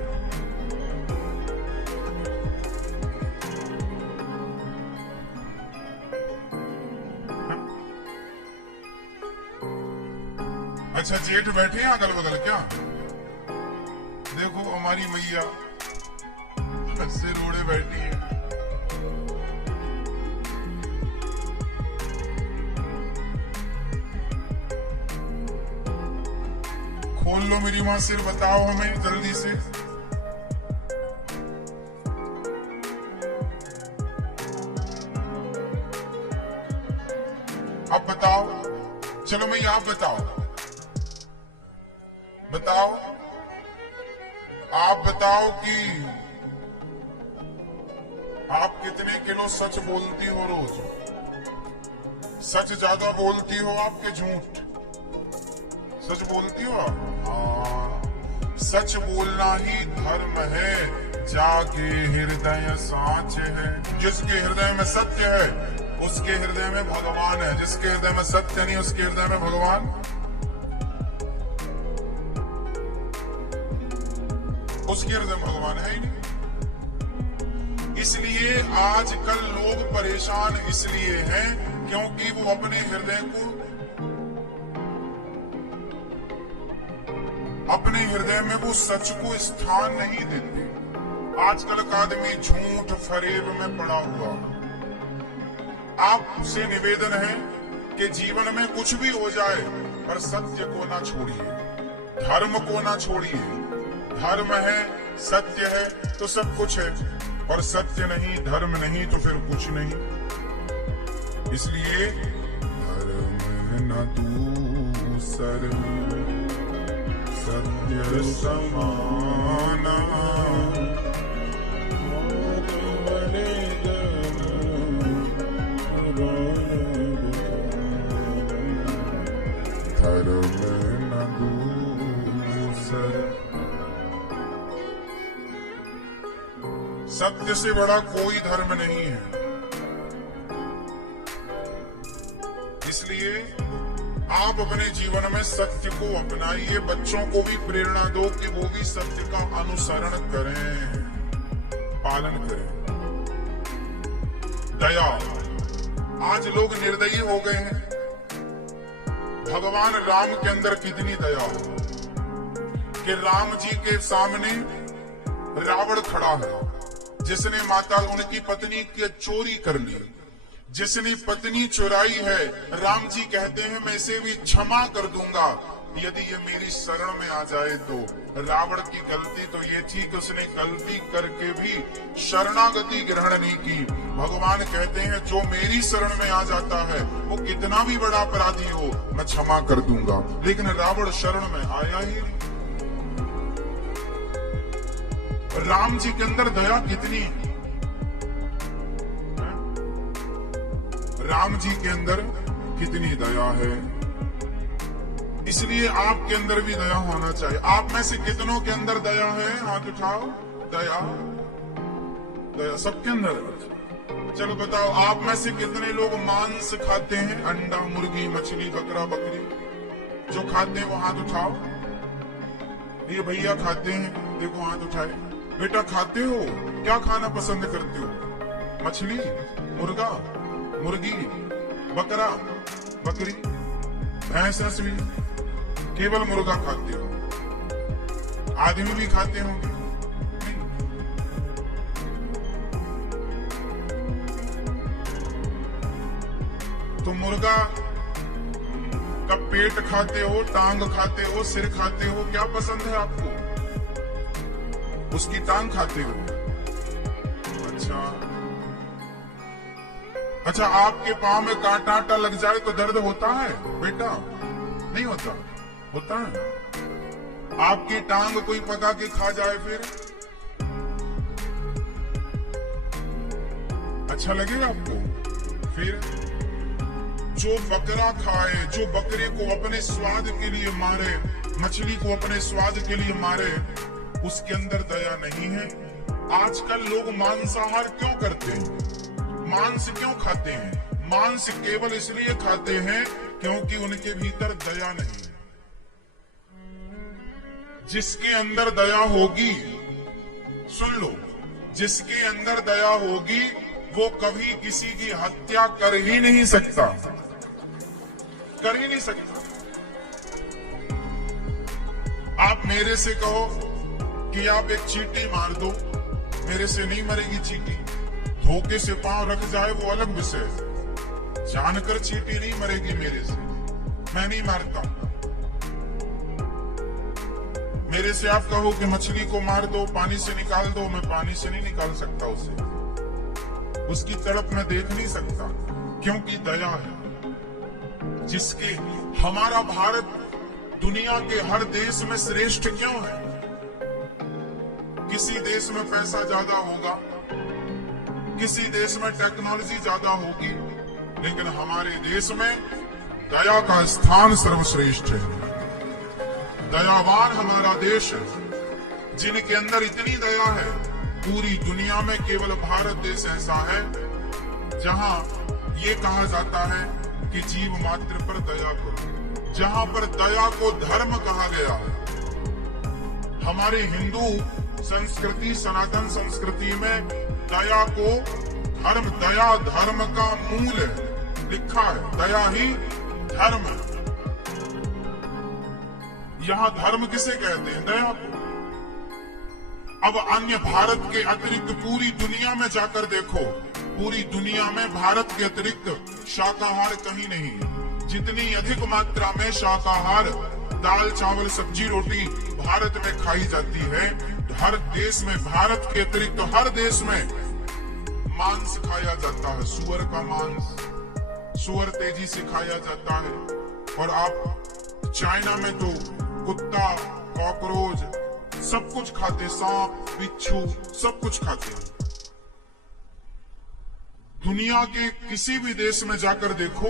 अच्छा जेठ बैठे हैं अगल बगल क्या? देखो हमारी मैया सिर ओढ़े बैठी है। सुन लो मेरी मां, सिर बताओ हमें जल्दी से। अब बताओ, चलो मैं आप बताओ, बताओ आप बताओ कि आप कितने किलो सच बोलती हो रोज? सच ज्यादा बोलती हो आपके झूठ? सच बोलती हो आप? हाँ, सच बोलना ही धर्म है, जाके हृदय साच है। जिसके हृदय में सत्य है उसके हृदय में भगवान है, जिसके हृदय में सत्य नहीं उसके हृदय में भगवान, उसके हृदय में भगवान है ही नहीं। इसलिए आजकल लोग परेशान इसलिए हैं क्योंकि वो अपने हृदय को, अपने हृदय में वो सच को स्थान नहीं देते। आजकल का आदमी झूठ फरेब में पड़ा हुआ। आपसे निवेदन है कि जीवन में कुछ भी हो जाए पर सत्य को ना छोड़िए, धर्म को ना छोड़िए। धर्म है, सत्य है तो सब कुछ है, और सत्य नहीं, धर्म नहीं तो फिर कुछ नहीं। इसलिए धर्म न दूसर सत्य समान, धर्म न दूसर। सत्य से बड़ा कोई धर्म नहीं है। इसलिए आप अपने जीवन में सत्य को अपनाइए, बच्चों को भी प्रेरणा दो कि वो भी सत्य का अनुसरण करें, पालन करें। दया, आज लोग निर्दयी हो गए हैं। भगवान राम के अंदर कितनी दया हो कि राम जी के सामने रावण खड़ा है, जिसने माता उनकी पत्नी की चोरी कर ली, जिसने पत्नी चुराई है। राम जी कहते हैं मैं इसे भी क्षमा कर दूंगा यदि ये मेरी शरण में आ जाए तो। रावण की गलती तो ये थी कि उसने गलती करके भी शरणागति ग्रहण नहीं की। भगवान कहते हैं जो मेरी शरण में आ जाता है वो कितना भी बड़ा अपराधी हो मैं क्षमा कर दूंगा, लेकिन रावण शरण में आया ही नहीं। राम जी के अंदर दया कितनी है, राम जी के अंदर कितनी दया है। इसलिए आपके अंदर भी दया होना चाहिए। आप में से कितनों के अंदर दया है? हाथ उठाओ। दया, दया सबके अंदर। चलो बताओ, आप में से कितने लोग मांस खाते हैं? अंडा, मुर्गी, मछली, बकरा, बकरी जो खाते हैं वो हाथ उठाओ। ये भैया खाते हैं, देखो हाथ उठाए। बेटा खाते हो? क्या खाना पसंद करते हो? मछली, मुर्गा, मुर्गी, बकरा, बकरी, भैंस, भी केवल मुर्गा खाते हो? आदमी भी खाते होंगे? तो मुर्गा का पेट खाते हो, टांग खाते हो, सिर खाते हो, क्या पसंद है आपको? उसकी टांग खाते हो? अच्छा, आपके पांव में कांटा लग जाए तो दर्द होता है बेटा? नहीं होता? होता है। आपकी टांग कोई पका के खा जाए फिर अच्छा लगेगा आपको? फिर जो बकरा खाए, जो बकरे को अपने स्वाद के लिए मारे, मछली को अपने स्वाद के लिए मारे, उसके अंदर दया नहीं है। आजकल लोग मांसाहार क्यों करते हैं? मांस क्यों खाते हैं? मांस केवल इसलिए खाते हैं क्योंकि उनके भीतर दया नहीं है। जिसके अंदर दया होगी, सुन लो, जिसके अंदर दया होगी वो कभी किसी की हत्या कर ही नहीं सकता, कर ही नहीं सकता। आप मेरे से कहो कि आप एक चींटी मार दो, मेरे से नहीं मरेगी चींटी। धोखे से पांव रख जाए वो अलग विषय, जानकर चींटी नहीं मरेगी मेरे से, मैं नहीं मारता। मेरे से आप कहो कि मछली को मार दो, पानी से निकाल दो, मैं पानी से नहीं निकाल सकता उसे, उसकी तड़प मैं देख नहीं सकता, क्योंकि दया है। जिसके हमारा भारत दुनिया के हर देश में श्रेष्ठ क्यों है? किसी देश में पैसा ज्यादा होगा, किसी देश में टेक्नोलॉजी ज्यादा होगी, लेकिन हमारे देश में दया का स्थान सर्वश्रेष्ठ है। दयावान हमारा देश है, जिनके अंदर इतनी दया है, पूरी दुनिया में केवल भारत देश ऐसा है जहां ये कहा जाता है कि जीव मात्र पर दया करो, जहां पर दया को धर्म कहा गया है। हमारे हिंदू संस्कृति, सनातन संस्कृति में दया को धर्म, दया धर्म का मूल है, लिखा है, दया ही धर्म है। यहां धर्म किसे कहते हैं? दया को। अब अन्य भारत के अतिरिक्त पूरी दुनिया में जाकर देखो, पूरी दुनिया में भारत के अतिरिक्त शाकाहार कहीं नहीं है। जितनी अधिक मात्रा में शाकाहार, दाल चावल सब्जी रोटी भारत में खाई जाती है, हर देश में, भारत के अतिरिक्त हर देश में मांस खाया जाता है, सुअर का मांस, सुअर तेजी से खाया जाता है। और आप चाइना में तो कुत्ता, कॉकरोच सब कुछ खाते, सांप, बिच्छू सब कुछ खाते हैं। दुनिया के किसी भी देश में जाकर देखो,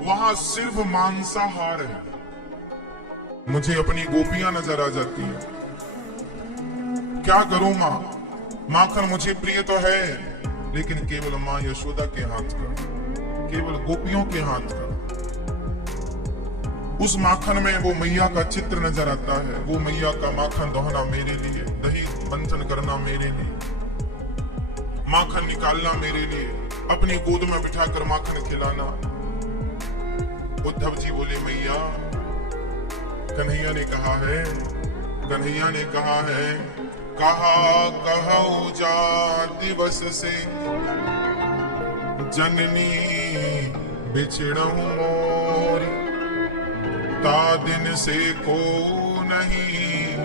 वहां सिर्फ मांसाहार है। मुझे अपनी गोपियां नजर आ जाती हैं। क्या करूं मां, माखन मुझे प्रिय तो है, लेकिन केवल मां यशोदा के हाथ का, केवल गोपियों के हाथ का। उस माखन में वो मैया का चित्र नजर आता है, वो मैया का माखन दोहना मेरे लिए, दही मंथन करना मेरे लिए, माखन निकालना मेरे लिए, अपनी गोद में बिठाकर माखन खिलाना। उद्धव जी बोले, मैया कन्हैया ने कहा है, कन्हैया ने कहा है, कहा जा दिवस से जननी बिछड़हूं मोरी, ता दिन से को नहीं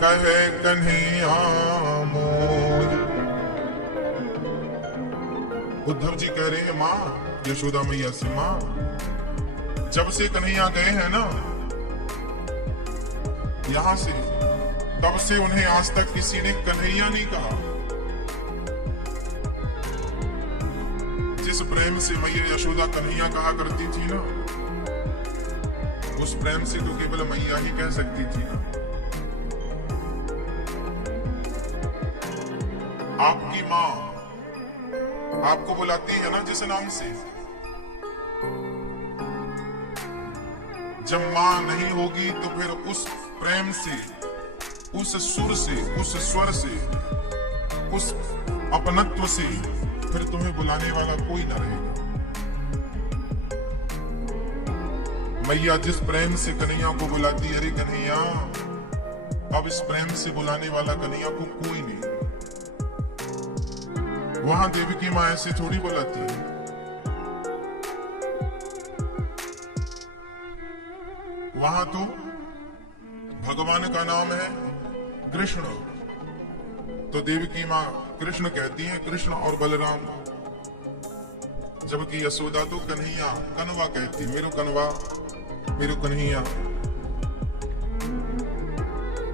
कहे कन्हैया मोरी। उद्धव जी कह रहे हैं मां यशोदा मैया से, मां जब से कन्हैया गए हैं ना यहां से, तब से उन्हें आज तक किसी ने कन्हैया नहीं कहा। जिस प्रेम से मैया यशोदा कन्हैया कहा करती थी ना, उस प्रेम से तो केवल मैया ही कह सकती थी ना। आपकी मां आपको बुलाती है ना जिस नाम से, जब मां नहीं होगी तो फिर उस प्रेम से, उस सुर से, उस स्वर से, उस अपनत्व से फिर तुम्हें बुलाने वाला कोई ना रहेगा। मैया जिस प्रेम से कन्हैया को बुलाती, अरे कन्हैया, अब इस प्रेम से बुलाने वाला कन्हैया को कोई नहीं। वहां देवी की मां ऐसे थोड़ी बुलाती है। वहां तो भगवान का नाम है कृष्ण, तो देवी की मां कृष्ण कहती है, कृष्ण और बलराम। जबकि यशोदा तो कन्हैया, कनवा कहती, मेरो कनवा, मेरो कन्हैया।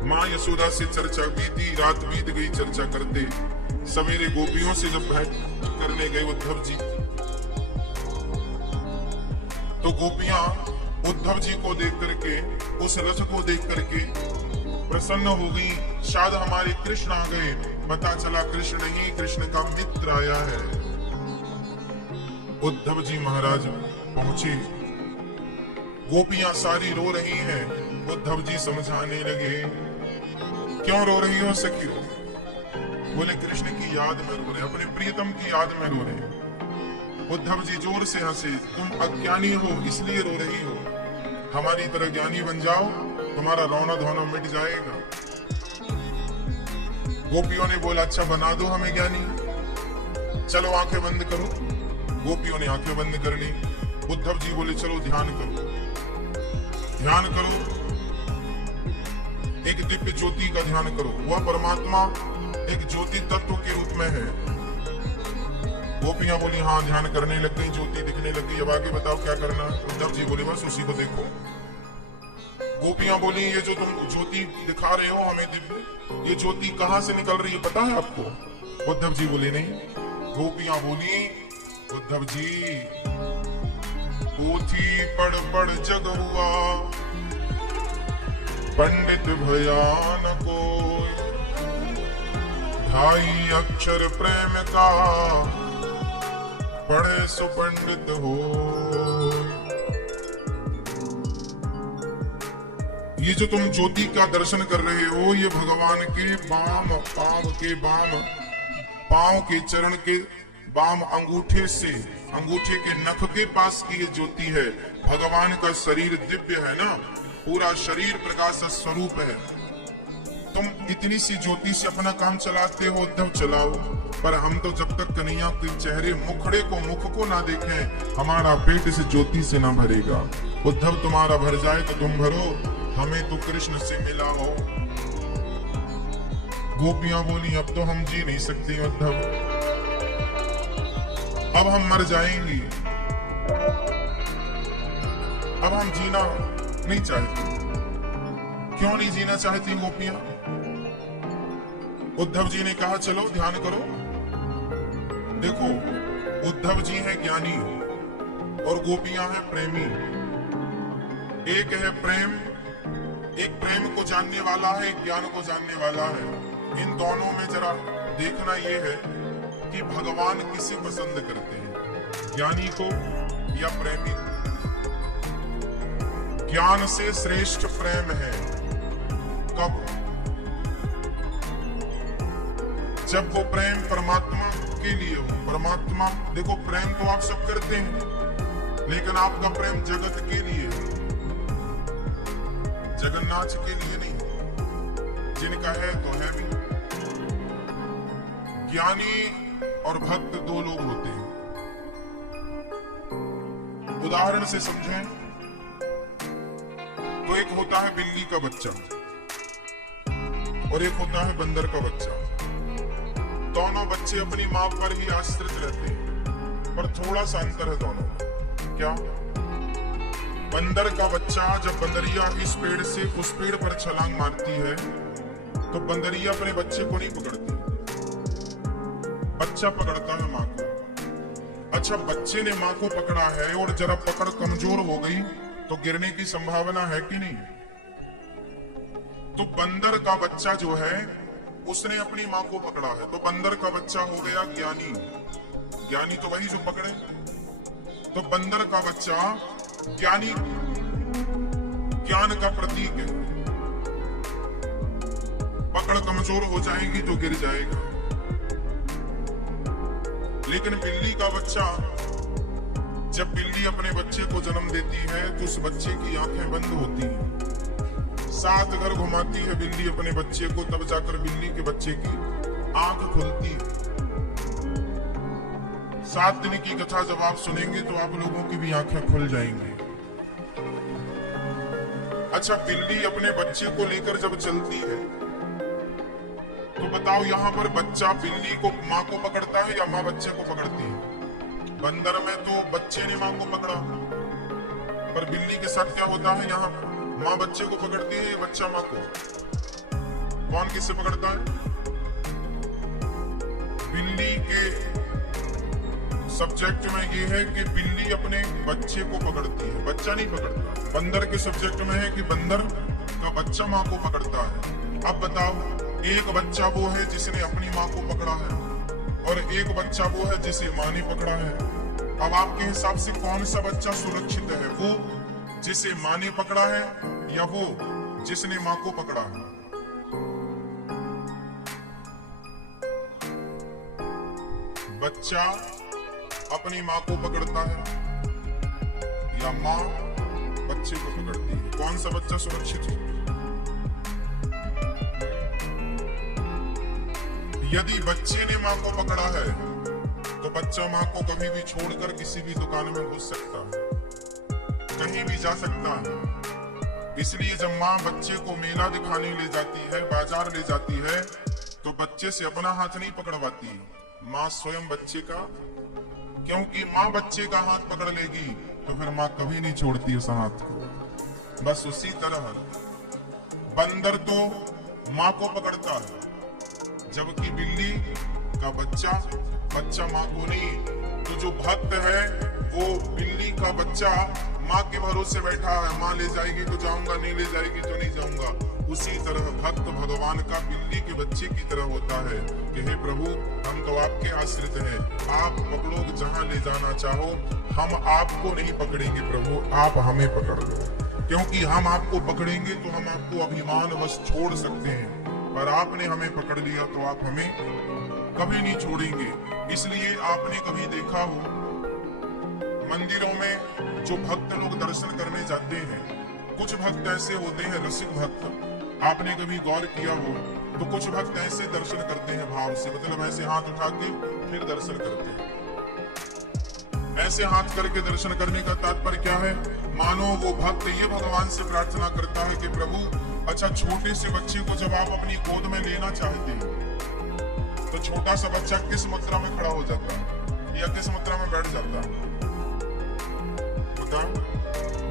मां यशोदा से चर्चा बीती, रात बीत गई चर्चा करते। सवेरे गोपियों से जब भेंट करने गए उद्धव जी, तो गोपियां उद्धव जी को देख करके, उस रथ को देख करके प्रसन्न हो गई। शायद हमारे कृष्ण आ गए। पता चला कृष्ण नहीं, कृष्ण का मित्र आया है। उद्धव जी महाराज पहुंचे, गोपियां सारी रो रही हैं। उद्धव जी समझाने लगे, क्यों रो रही हो सखियों? बोले कृष्ण की याद में रो रहे, अपने प्रियतम की याद में रो रहे। उद्धव जी जोर से हंसे, तुम अज्ञानी हो इसलिए रो रही हो, हमारी तरह ज्ञानी बन जाओ, तुम्हारा रोना धोना मिट जाएगा। गोपियों ने बोला, अच्छा बना दो हमें ज्ञानी, चलो आंखें बंद करो। गोपियों ने आंखें बंद कर ली। उद्धव जी बोले, चलो ध्यान करो, ध्यान करो। एक दिव्य ज्योति का ध्यान करो। वह परमात्मा एक ज्योति तत्व के रूप में है। गोपियां बोली हाँ, ध्यान करने लग गई, ज्योति दिखने लग गई, अब आगे बताओ क्या करना। उद्धव जी बोले बस उसी को देखो। गोपियां बोली ये जो तुम ज्योति दिखा रहे हो हमें दिव्य, ये ज्योति कहां से निकल रही है पता है आपको? उद्धव जी बोले नहीं। गोपियां बोली उद्धव जी पोथी पढ़ पढ़ जग हुआ, पंडित भयान को ढाई अक्षर प्रेम का, पढ़े सो पंडित हो। ये जो तुम ज्योति का दर्शन कर रहे हो ये भगवान के पांव के चरण के बाम अंगूठे से, अंगूठे के नख के पास की ये ज्योति है। भगवान का शरीर दिव्य है ना, पूरा शरीर प्रकाश स्वरूप है। तुम इतनी सी ज्योति से अपना काम चलाते हो उद्धव, चलाओ, पर हम तो जब तक कन्हैया के चेहरे मुखड़े को मुख को ना देखें हमारा पेट से ज्योति से ना भरेगा। उद्धव तुम्हारा भर जाए तो तुम भरो, हमें तो कृष्ण से मिला हो। गोपियां बोली अब तो हम जी नहीं सकते उद्धव, अब हम मर जाएंगी, अब हम जीना नहीं चाहते। क्यों नहीं जीना चाहती गोपियां? उद्धव जी ने कहा चलो ध्यान करो। देखो उद्धव जी हैं ज्ञानी और गोपियां हैं प्रेमी। एक है प्रेम, एक प्रेम को जानने वाला है, एक ज्ञान को जानने वाला है। इन दोनों में जरा देखना यह है कि भगवान किसे पसंद करते हैं, ज्ञानी को या प्रेमी को। ज्ञान से श्रेष्ठ प्रेम है। कब? जब वो प्रेम परमात्मा के लिए हो। परमात्मा देखो प्रेम तो आप सब करते हैं, लेकिन आपका प्रेम जगत के लिए है, जगन्नाथ के लिए नहीं। जिनका है तो है भी। ज्ञानी और भक्त दो लोग होते हैं। उदाहरण से समझें तो एक होता है बिल्ली का बच्चा और एक होता है बंदर का बच्चा। दोनों बच्चे अपनी मां पर ही आश्रित रहते हैं, पर थोड़ा सा अंतर है दोनों में। क्या? बंदर का बच्चा जब बंदरिया इस पेड़ से उस पेड़ पर छलांग मारती है तो बंदरिया अपने बच्चे को नहीं पकड़ती, बच्चा पकड़ता है मां को। अच्छा, बच्चे ने मां को पकड़ा है और जरा पकड़ कमजोर हो गई तो गिरने की संभावना है कि नहीं? तो बंदर का बच्चा जो है उसने अपनी मां को पकड़ा है, तो बंदर का बच्चा हो गया ज्ञानी। ज्ञानी तो वही जो पकड़े। तो बंदर का बच्चा ज्ञानी, ज्ञान का प्रतीक है। पकड़ कमजोर हो जाएगी तो गिर जाएगा। लेकिन बिल्ली का बच्चा, जब बिल्ली अपने बच्चे को जन्म देती है तो उस बच्चे की आंखें बंद होती हैं। 7 घर घुमाती है बिल्ली अपने बच्चे को, तब जाकर बिल्ली के बच्चे की आंख खुलती है। 7 दिन की कथा जब आप सुनेंगे तो आप लोगों की भी आंखें खुल जाएंगी। अच्छा, बिल्ली अपने बच्चे को लेकर जब चलती है तो बताओ यहाँ पर बच्चा बिल्ली को, माँ को पकड़ता है या माँ बच्चे को पकड़ती है? बंदर में तो बच्चे ने माँ को पकड़ा, पर बिल्ली के साथ क्या होता है? यहाँ माँ बच्चे को पकड़ती है या बच्चा माँ को? कौन किससे पकड़ता है? बिल्ली के सब्जेक्ट में ये है कि बिल्ली अपने बच्चे को पकड़ती है, बच्चा नहीं पकड़ता। बंदर के सब्जेक्ट में है कि बंदर का बच्चा माँ को पकड़ता है। अब बताओ, एक बच्चा वो है जिसने अपनी माँ को पकड़ा है और एक बच्चा वो है जिसे माँ ने पकड़ा है। अब आपके हिसाब से कौन सा बच्चा सुरक्षित है, वो जिसे माँ ने पकड़ा है या वो जिसने माँ को पकड़ा है? बच्चा अपनी माँ को पकड़ता है या माँ बच्चे को पकड़ती है? कौन सा बच्चा सुरक्षित है? यदि बच्चे ने माँ को पकड़ा है तो बच्चा माँ को कभी भी छोड़कर किसी भी दुकान में घुस सकता है, कहीं भी जा सकता है। इसलिए जब माँ बच्चे को मेला दिखाने ले जाती है, बाजार ले जाती है, तो बच्चे से अपना हाथ नहीं पकड़वाती, माँ स्वयं बच्चे का, क्योंकि माँ बच्चे का हाथ पकड़ लेगी तो फिर माँ कभी नहीं छोड़ती उस हाथ को। बस उसी तरह बंदर तो माँ को पकड़ता है, जबकि बिल्ली का बच्चा माँ को नहीं। तो जो भक्त है वो बिल्ली का बच्चा माँ के भरोसे बैठा है, माँ ले जाएगी तो जाऊंगा, नहीं ले जाएगी तो नहीं जाऊंगा। उसी तरह भक्त भगवान का बिल्ली के बच्चे की तरह होता है कि हे प्रभु, हम तो आपके आश्रित हैं, आप पकड़ो जहां ले जाना चाहो, हम आपको नहीं पकड़ेंगे प्रभु, आप हमें पकड़ लो, क्योंकि हम आपको पकड़ेंगे तो हम आपको अभिमानवश छोड़ सकते हैं, पर आपने हमें पकड़ लिया तो आप हमें कभी नहीं छोड़ेंगे। इसलिए आपने कभी देखा हो मंदिरों में जो भक्त लोग दर्शन करने जाते हैं, कुछ भक्त ऐसे होते हैं रसिक भक्त, आपने कभी गौर किया हो तो कुछ भक्त ऐसे दर्शन करते हैं भाव से, मतलब ऐसे हाथ उठा के फिर दर्शन करते हैं। ऐसे हाथ करके दर्शन करने का तात्पर्य क्या है? मानो वो भक्त ये भगवान से प्रार्थना करता है कि प्रभु, अच्छा छोटे से बच्चे को जब आप अपनी गोद में लेना चाहते हैं तो छोटा सा बच्चा किस मुद्रा में खड़ा हो जाता है या किस मुद्रा में बैठ जाता है? बताओ।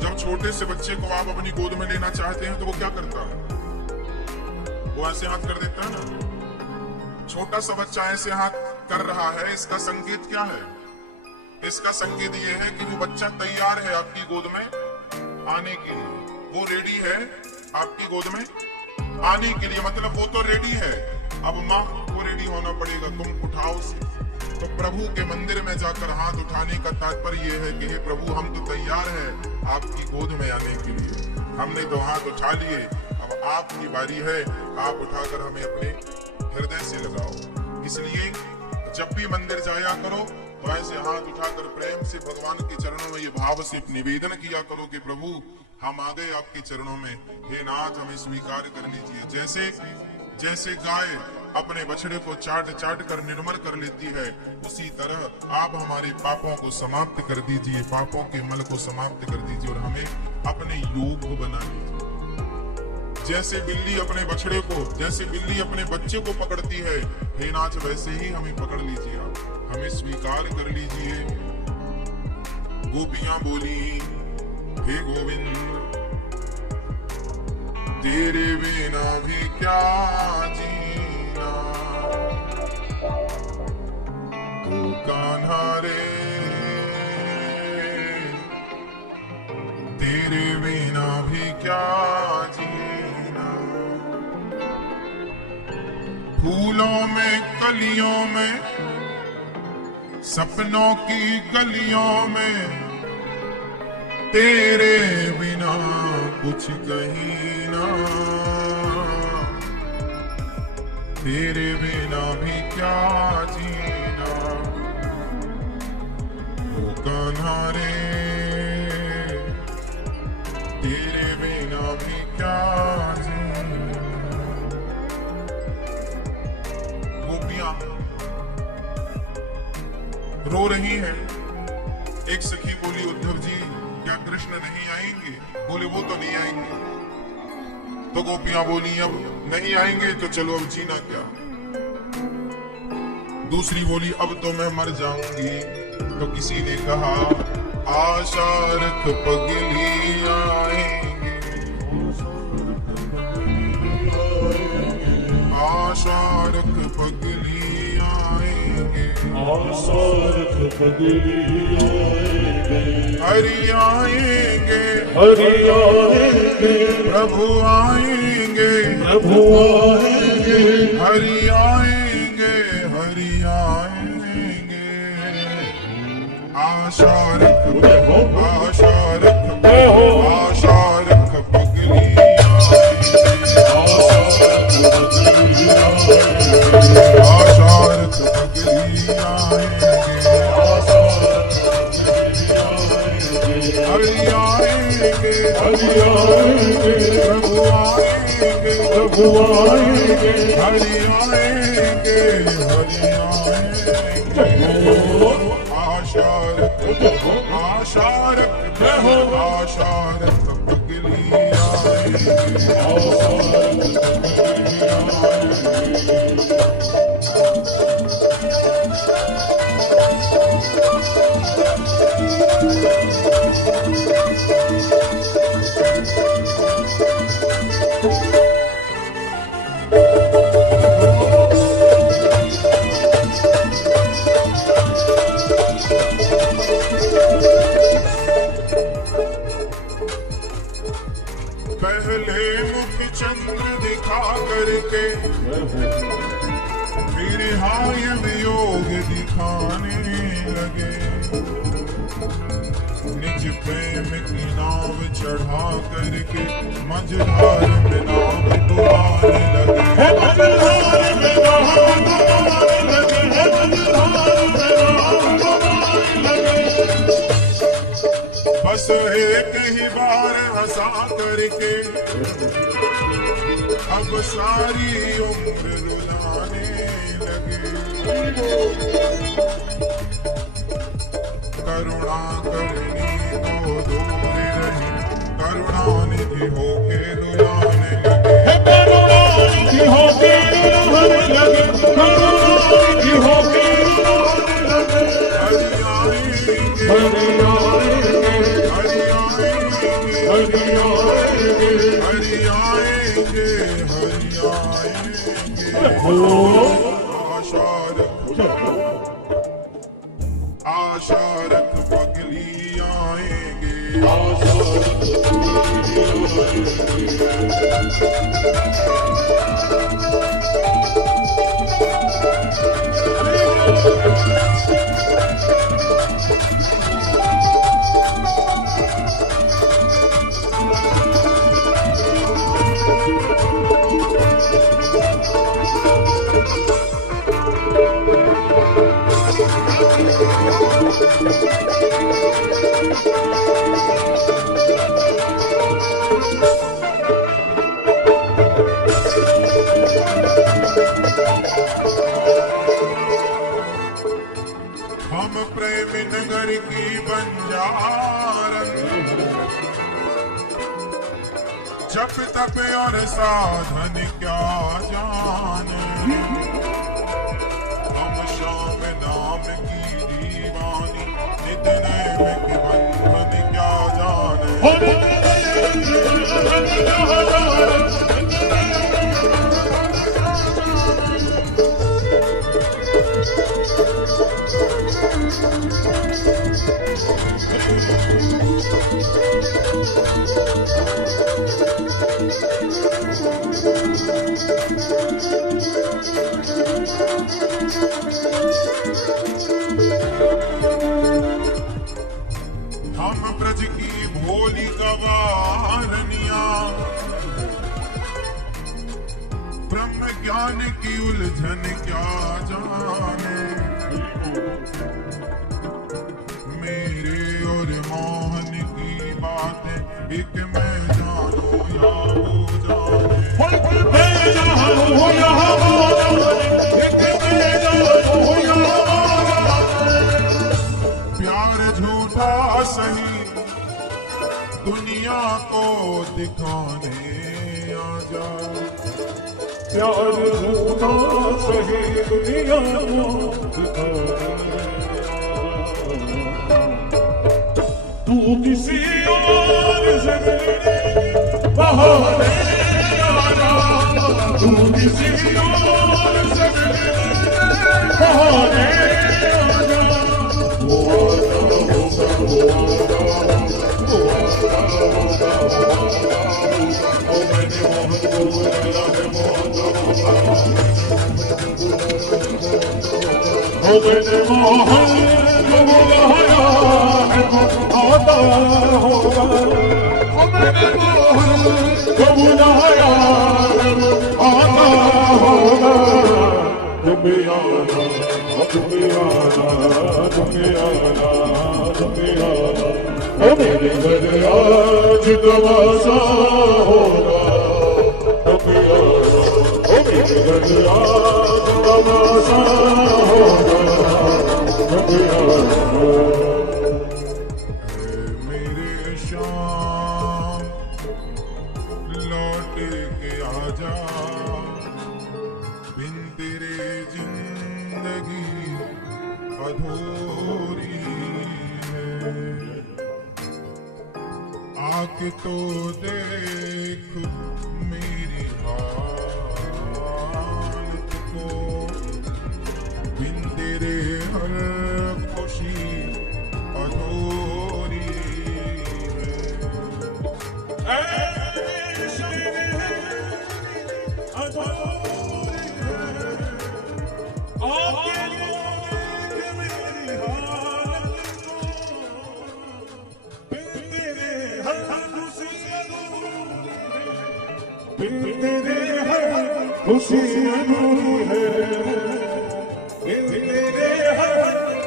जब छोटे से बच्चे को आप अपनी गोद में लेना चाहते हैं तो वो क्या करता है? वो ऐसे हाथ कर देता है ना। छोटा सा बच्चा ऐसे हाथ कर रहा है, इसका संकेत क्या है? इसका संकेत ये है कि वो बच्चा तैयार है आपकी गोद में आने के लिए, वो रेडी है आपकी गोद में आने के लिए, मतलब वो तो रेडी है। अब माँ को रेडी होना पड़ेगा, तुम उठाओ उसे। तो प्रभु के मंदिर में जाकर हाथ उठाने का तात्पर्य ये है कि हे प्रभु, हम तो तैयार हैं आपकी गोद में आने के लिए, हमने तो हाथ उठा लिए, अब आपकी बारी है, आप उठाकर हमें अपने हृदय से लगाओ। इसलिए जब भी मंदिर जाया करो तो ऐसे हाथ उठाकर प्रेम से भगवान के चरणों में ये भाव से निवेदन किया करो कि प्रभु, हम आ गए आपके चरणों में, हे नाथ हमें स्वीकार कर लीजिए। जैसे गाय अपने बछड़े को चाट चाट कर निर्मल कर लेती है, उसी तरह आप हमारे पापों को समाप्त कर दीजिए, पापों के मल को समाप्त कर दीजिए और हमें अपने योग्य बना लीजिए। जैसे बिल्ली अपने बछड़े को, जैसे बिल्ली अपने बच्चे को पकड़ती है, हे नाथ वैसे ही हमें पकड़ लीजिए, आप हमें स्वीकार कर लीजिए। गोपियां बोली, हे गोविंद, तेरे बिना भी क्या जीना, तू कान्हा रे, तेरे बिना भी क्या जीना। फूलों में कलियों में, सपनों की गलियों में, तेरे बिना कुछ कहीं ना, तेरे बिना भी क्या जीना, ओ कान्हा रे, तेरे बिना भी क्या जीना। गोपियां रो रही हैं। एक सखी बोली, उद्धव जी क्या कृष्ण नहीं आएंगे? बोले वो तो नहीं आएंगे। तो गोपियां बोली, अब नहीं आएंगे तो चलो अब जीना क्या। दूसरी बोली, अब तो मैं मर जाऊंगी। तो किसी ने कहा, आशा रख पगली आएंगे, आशा रख पगली आएंगे, आशा रख पगली आएंगे, हरि आएंगे, हरि आएंगे, प्रभु आएंगे, प्रभु आएंगे, हरि आएंगे, हरि आएंगे, आशा रख, आशा रख, आशा रख पगली आएंगे, आशा रख पगली आएंगे, हरि आएंगे, हरि आएंगे, प्रभु आएंगे, प्रभु आएंगे, हरि आएंगे, हरि आएंगे, आशा रख, आशा रख, आशा रख पगली आएंगे। पहले मुख चंद्र दिखा करके फिर हाय योग दिखाने लगे। निज प्रेम की नाव चढ़ा करके मझधार में नाव डुबाने लगे। मझधार में नाव डुबाने लगे। मझधार में नाव डुबाने लगे। बस एक ही बार हंसा करके अब सारी उम्र रुलाने लगे। करुणा करनी तो दूर रही, करुणा निधि होके रुलाने लगे। करुणा निधि होके रुलाने लगे। करुणा निधि होके रुलाने लगे। हरि आएंगे, हरि आएंगे, हरि आएंगे, हरि आएंगे, हरि आएंगे, हरि आएंगे। आशा रख पगली आएंगे। आशा रख हम प्रेम नगर की बंजारन, जप तप और साधन क्या जाने। हम श्याम नाम की दीवानी, नित नैम के बंधन क्या जाने। हम ब्रज की भोली गवारनिया, ब्रह्म ज्ञान की उलझन क्या जाने। मेरे और मोहन की बातें एक मैं जानू या वो जाने। मैं जानू या वो जाने, एक मैं जानू या वो जाने। प्यार झूठा सही दुनिया को दिखाने आ जा। प्यार झूठा सही दुनिया को दिखाने। तू किसी और से बहाने आना, तू किसी और से बहाने आना। वो मैंने मोहन को बुलाया है, आता होगा। मैंने मोहन को बुलाया है, आता होगा। तुम भी आना, तुम भी आना, तुम भी आना, तुम भी आना। मेरे घर आज तमाशा होगा। तुम भी आना, मेरे घर आज तमाशा होगा। तुम भी आना। मेरे श्याम लो अधूरी है। आके तो देख मेरी हालत को, बिन तेरे हर खुशी अधूरी है। तेरे हर खुशी अधूरी है, तेरे हर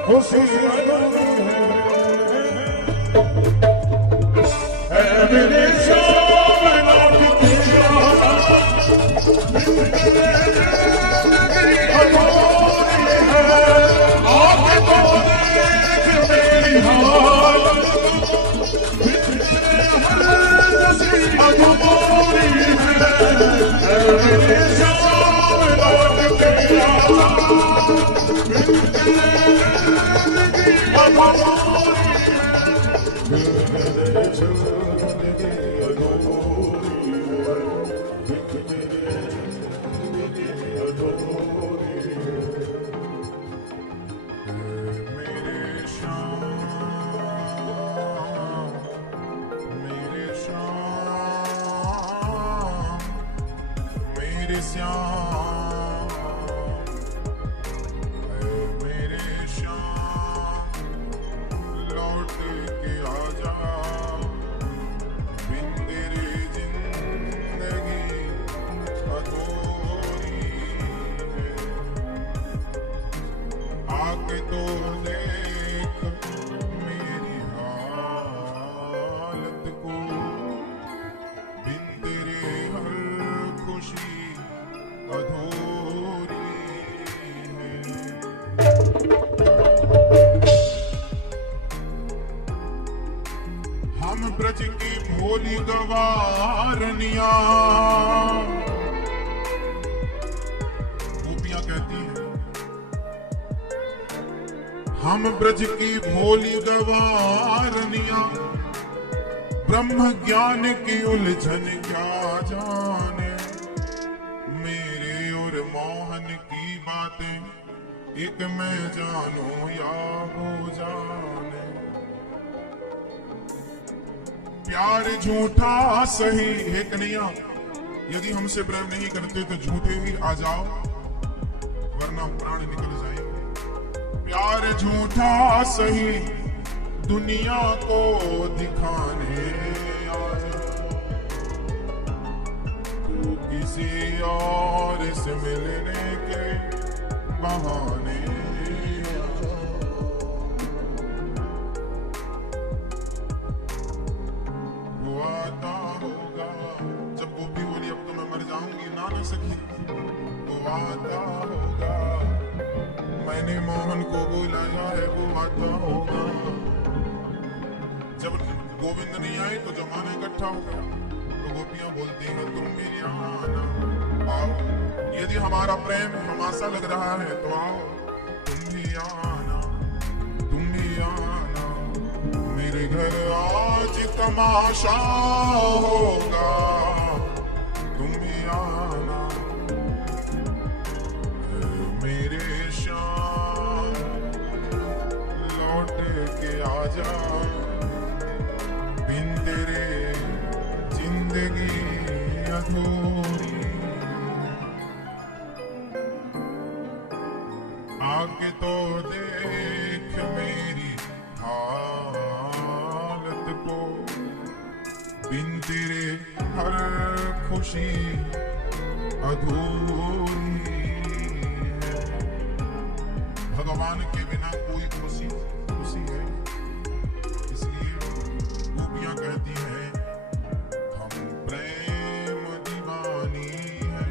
खुशी अधूरी है मेरे शाम लौट के आना, तेरी अधूरी है। आके तो देख मेरी हालत, तेरे हर खुशी अधूरी है। मेरे श्याम, मेरे श्याम लौट के आजा, बिन तेरे जिंदगी अधूरी है। आके तो देख मेरी हालत को, बिन तेरे हर खुशी अधूरी है। हम ब्रज की भोली गवारनिया, गोपियां कहती हैं, हम ब्रज की भोली गवारनिया, ब्रह्म ज्ञान की उलझन क्या जाने। मेरे और मोहन की बातें एक मैं जानू या वो जाने। प्यार झूठा सही है कन्हैया, यदि हमसे प्रेम नहीं करते तो झूठे ही आ जाओ, वरना प्राण निकल जाएंगे। प्यार झूठा सही दुनिया को दिखाने आ जाओ, तू किसी और से मिलने के बहाने आ जाओ। वो आता होगा जब गोपी बोली अब तो मैं मर जाऊंगी ना न सकी, वो आता होगा, मैंने मोहन को बुलाया है, वो आता होगा। जब गोविंद नहीं आए तो जमाना इकट्ठा हो गया, तो गोपियां बोलती हैं तुम भी आना, आओ। यदि हमारा प्रेम हमासा लग रहा है तो आओ, तुम भी आना, तुम भी आना। मेरे घर आज तमाशा होगा, तुम भी आना। मेरे शाम लौट के आजा, बिन तेरे जिंदगी अधूरी। आके तो देख मेरी हालत को, बिन तेरे हर खुशी अधूरी है। भगवान के बिना कोई खुशी है, इसलिए गोपियां कहती हैं हम प्रेम दीवानी है,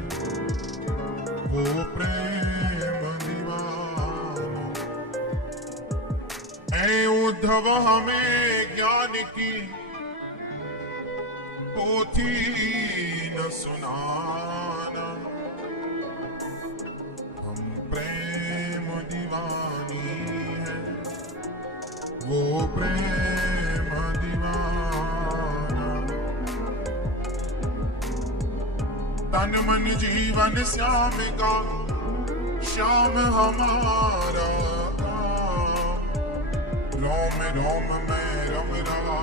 वो प्रेम दीवाना। ऐ उद्धव हमें ज्ञान की पोथी न सुनाना, हम प्रेम दीवानी है, प्रेम दीवाना। तन मन जीवन श्याम का, श्याम हमारा, रोम रोम में रम रहा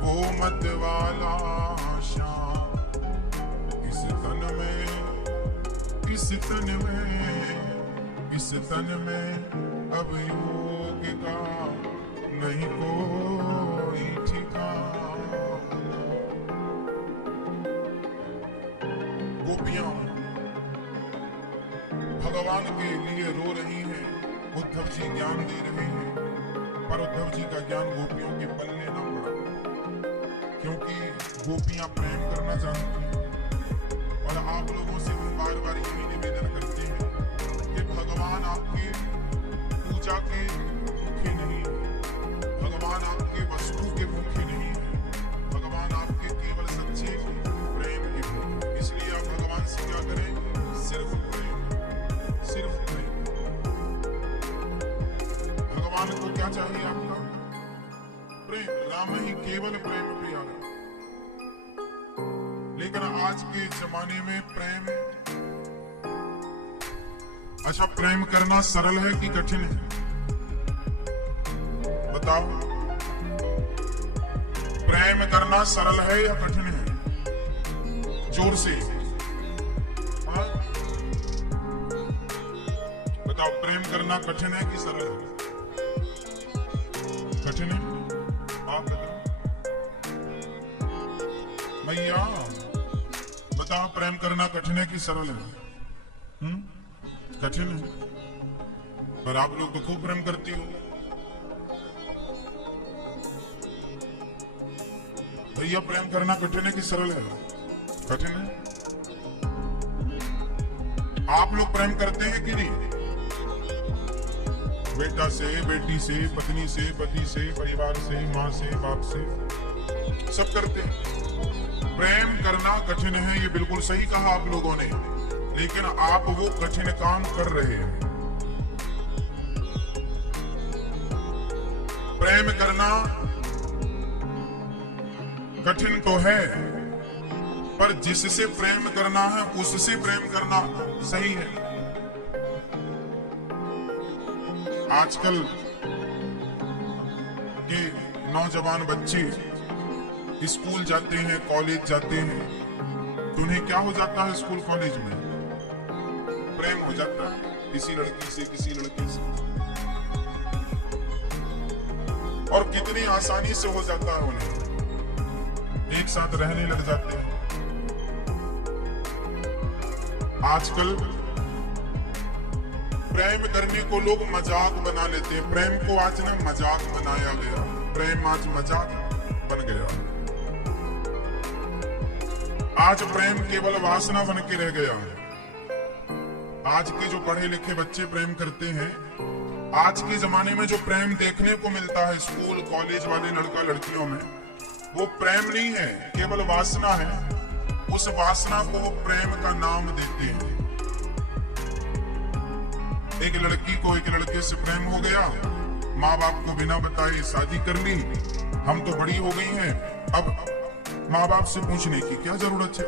वो मत वाला श्याम। इस तन में, इस तन में, इस तन में अब योग का नहीं कोई ठिकाना। गोपियां भगवान के लिए रो रही हैं, उद्धव जी ज्ञान दे रहे हैं, पर उद्धव जी का ज्ञान गोपियों के पल्ले ना पड़ा, क्योंकि गोपियां प्रेम करना जानती हैं। और आप लोगों से हम बार बार यही निवेदन करते हैं कि भगवान आपके पूजा के भूखे नहीं है, भगवान आपके वस्तु के भूखे नहीं है, भगवान आपके केवल सच्चे प्रेम के भूखे। इसलिए आप भगवान से क्या करें? सिर्फ प्रेम, सिर्फ प्रेम। भगवान को क्या चाहिए आपका? प्रेम। राम ही केवल प्रेम प्यारा। लेकिन आज के जमाने में प्रेम, अच्छा प्रेम करना सरल है कि कठिन है? बताओ, प्रेम करना सरल है या कठिन है? जोर से हाँ? बताओ, प्रेम करना कठिन है कि सरल है? कठिन है। आप बताओ भैया, बताओ प्रेम करना कठिन है कि सरल है? कठिन है। पर आप लोग तो खूब प्रेम करती हो। भैया प्रेम करना कठिन है कि सरल है? कठिन है। आप लोग प्रेम करते हैं कि नहीं? बेटा से, बेटी से, पत्नी से, पति से, परिवार से, माँ से, बाप से, सब करते हैं। प्रेम करना कठिन है, ये बिल्कुल सही कहा आप लोगों ने, लेकिन आप वो कठिन काम कर रहे हैं। प्रेम करना कठिन तो है, पर जिससे प्रेम करना है उससे प्रेम करना सही है। आजकल के नौजवान बच्चे स्कूल जाते हैं, कॉलेज जाते हैं, तो उन्हें क्या हो जाता है? स्कूल कॉलेज में प्रेम हो जाता है किसी लड़की से, किसी लड़के से, और कितनी आसानी से हो जाता है। उन्हें एक साथ रहने लग जाते हैं। आजकल प्रेम करने को लोग मजाक बना लेते हैं। प्रेम को आज ना मजाक बनाया गया, प्रेम आज मजाक बन गया। आज प्रेम केवल वासना बन के रह गया है। आज के जो पढ़े लिखे बच्चे प्रेम करते हैं, आज के जमाने में जो प्रेम देखने को मिलता है स्कूल कॉलेज वाले लड़का लड़कियों में, वो प्रेम नहीं है, केवल वासना है। उस वासना को वो प्रेम का नाम देते हैं। एक लड़की को एक लड़के से प्रेम हो गया, माँ बाप को बिना बताए शादी कर ली, हम तो बड़ी हो गई हैं, अब माँ बाप से पूछने की क्या जरूरत है?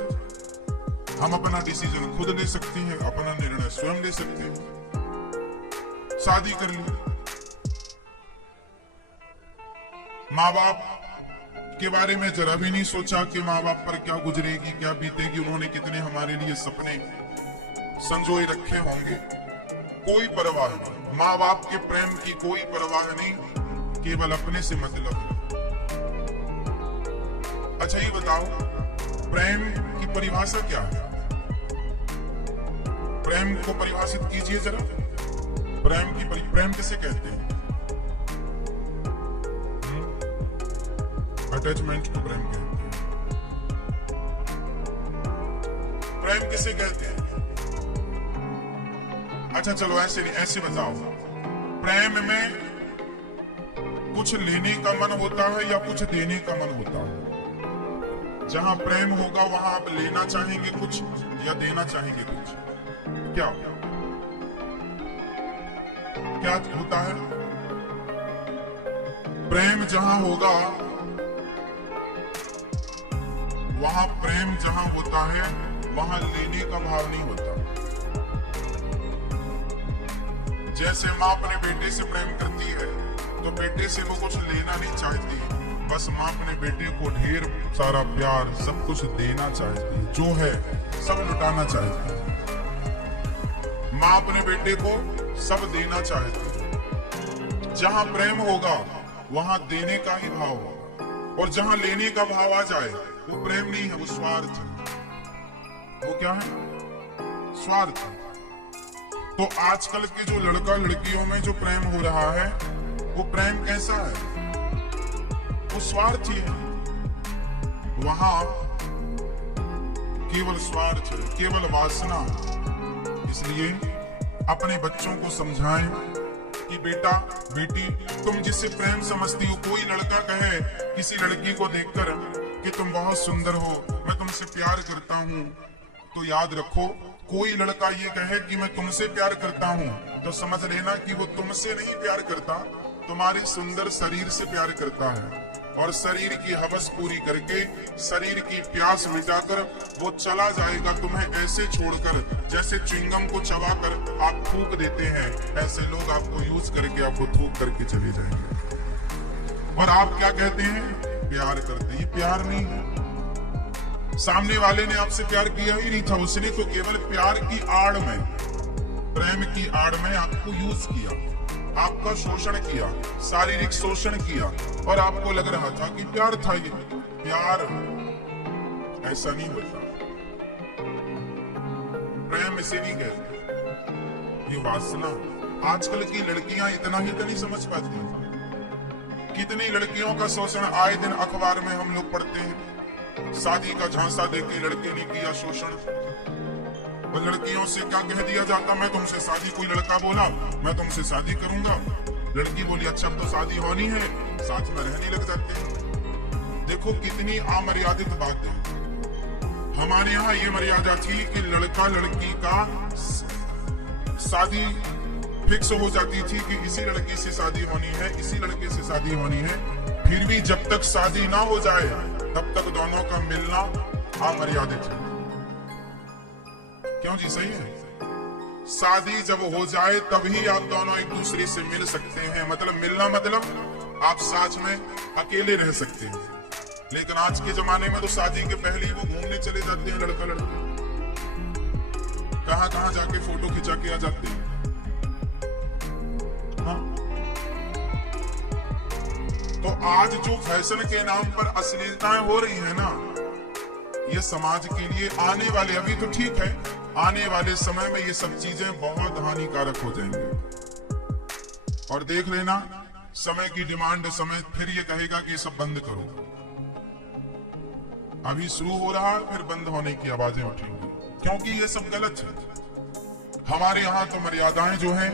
हम अपना डिसीजन खुद ले सकते हैं, अपना निर्णय स्वयं ले सकते हैं। शादी कर ली। माँ बाप के बारे में जरा भी नहीं सोचा कि माँ बाप पर क्या गुजरेगी, क्या बीतेगी, उन्होंने कितने हमारे लिए सपने संजोए रखे होंगे। कोई परवाह नहीं, माँ बाप के प्रेम की कोई परवाह नहीं, केवल अपने से मतलब। अच्छा ये बताओ, प्रेम की परिभाषा क्या है? प्रेम को परिभाषित कीजिए जरा। प्रेम किसे कहते हैं? अटैचमेंट को प्रेम कहते हैं। प्रेम किसे कहते हैं? अच्छा चलो ऐसे बताओ, प्रेम में कुछ लेने का मन होता है या कुछ देने का मन होता है? जहां प्रेम होगा वहां आप लेना चाहेंगे कुछ या देना चाहेंगे कुछ? क्या होता है? प्रेम जहां होगा, वहां प्रेम जहां होता है, वहां लेने का भाव नहीं होता। जैसे माँ अपने बेटे से प्रेम करती है तो बेटे से वो कुछ लेना नहीं चाहती, बस माँ अपने बेटे को ढेर सारा प्यार सब कुछ देना चाहती, जो है सब लुटाना चाहती। माँ अपने बेटे को सब देना चाहती। जहां प्रेम होगा वहां देने का ही भाव होगा, और जहां लेने का भाव आ जाए वो प्रेम नहीं है, वो स्वार्थ है। वो क्या है? स्वार्थ। तो आजकल के जो लड़का लड़कियों में जो प्रेम हो रहा है, वो प्रेम कैसा है? वो स्वार्थी है। वहां केवल स्वार्थ है, केवल वासना। इसलिए अपने बच्चों को समझाएं कि बेटा बेटी, तुम जिससे प्रेम समझती हो, कोई लड़का कहे किसी लड़की को देखकर कि तुम बहुत सुंदर हो, मैं तुमसे प्यार करता हूं, तो याद रखो, कोई लड़का ये कहे कि मैं तुमसे प्यार करता हूं, तो समझ लेना कि वो तुमसे नहीं प्यार करता, तुम्हारे सुंदर शरीर से प्यार करता है। और शरीर की हवस पूरी करके, शरीर की प्यास मिटाकर वो चला जाएगा तुम्हें ऐसे छोड़कर, जैसे च्युइंगम को चबाकर आप थूक देते हैं, ऐसे लोग आपको यूज करके आपको थूक करके चले जाएंगे। और आप क्या कहते हैं? प्यार करते हैं। ये प्यार नहीं है। सामने वाले ने आपसे प्यार किया ही नहीं था, उसने तो केवल प्यार की आड़ में, प्रेम की आड़ में आपको यूज किया, आपका शोषण किया, शारीरिक शोषण किया, और आपको लग रहा था कि प्यार था। ये प्यार ऐसा नहीं होता। प्रेम इसे नहीं कहते, ये वासना। आजकल की लड़कियां इतना ही तो नहीं समझ पाती। कितनी लड़कियों का शोषण आए दिन अखबार में हम लोग पढ़ते हैं। शादी का झांसा देके लड़के ने किया शोषण, और लड़कियों से क्या कह दिया जाता? मैं तुमसे शादी, कोई लड़का बोला मैं तुमसे शादी करूंगा, लड़की बोली अच्छा अब तो शादी होनी है, साथ में रहने लग जाते हैं। देखो कितनी अमर्यादित बात है। हमारे यहाँ ये मर्यादा थी कि लड़का लड़की का शादी फिक्स हो जाती थी कि इसी लड़की से शादी होनी है, इसी लड़के से शादी होनी है। फिर भी जब तक शादी ना हो जाए तब तक दोनों का मिलना अमर्यादित है। क्यों जी? सही है। शादी जब हो जाए तभी आप दोनों एक दूसरे से मिल सकते हैं। मतलब मिलना मतलब आप साथ में अकेले रह सकते हैं। लेकिन आज के जमाने में तो शादी के पहले ही वो घूमने चले जाते हैं, लड़का लड़की कहां कहां जाके फोटो खिंचा के आ जाते हैं। हाँ। तो आज जो फैशन के नाम पर अश्लीलताएं हो रही है ना, ये समाज के लिए आने वाले, अभी तो ठीक है, आने वाले समय में ये सब चीजें बहुत हानिकारक हो जाएंगे। और देख लेना, समय की डिमांड, समय फिर ये कहेगा कि ये सब बंद करो। अभी शुरू हो रहा है, फिर बंद होने की आवाजें उठेंगी, क्योंकि ये सब गलत है। हमारे यहाँ तो मर्यादाएं जो हैं,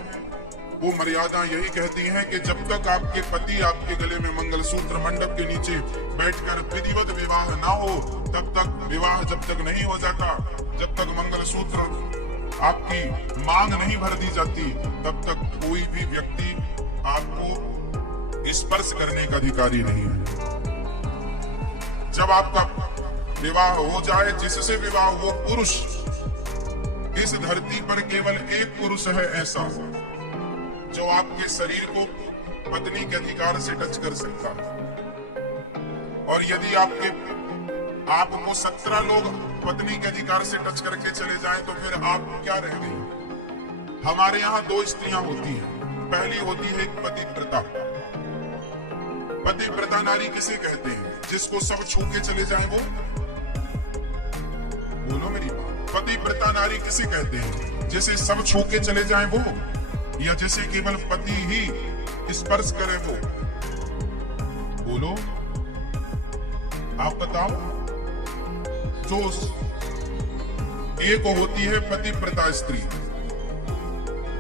वो मर्यादा यही कहती हैं कि जब तक आपके पति आपके गले में मंगलसूत्र मंडप के नीचे बैठकर विधिवत विवाह ना हो, तब तक विवाह जब तक नहीं हो जाता, जब तक मंगलसूत्र आपकी मांग नहीं भर दी जाती, तब तक कोई भी व्यक्ति आपको स्पर्श करने का अधिकारी नहीं है। जब आपका विवाह हो जाए, जिससे विवाह हो पुरुष, इस धरती पर केवल एक पुरुष है ऐसा जो आपके शरीर को पत्नी के अधिकार से टच कर सकता है। और यदि आपको 17 लोग पत्नी के अधिकार से टच करके चले जाएं, तो फिर आप क्या रह गई? हमारे यहाँ 2 स्त्रियां होती हैं। पहली होती है पतिव्रता। पतिव्रता नारी किसे कहते हैं? जिसको सब छू के चले जाएं वो? बोलो मेरी बात। पतिव्रता नारी किसे कहते हैं? जिसे सब छू के चले जाएं वो, या जिसे केवल पति ही स्पर्श करे वो? बोलो, आप बताओ। जो एक होती है पतिव्रता स्त्री,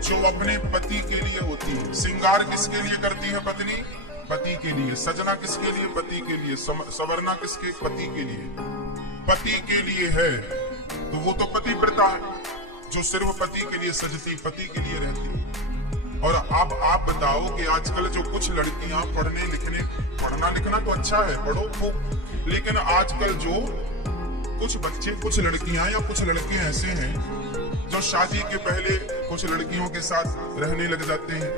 जो अपने पति के लिए होती है। श्रृंगार किसके लिए करती है पत्नी? पति के लिए। सजना किसके लिए? पति के लिए। संवरना किसके? पति के लिए। पति के लिए है तो वो तो पतिव्रता है, जो सिर्फ पति के लिए सजती, पति के लिए रहती। और अब आप बताओ कि आजकल जो कुछ लड़कियां पढ़ना लिखना तो अच्छा है, पढ़ो खूब, लेकिन आजकल जो कुछ बच्चे, कुछ लड़कियां या कुछ लड़के ऐसे हैं जो शादी के पहले कुछ लड़कियों के साथ रहने लग जाते हैं,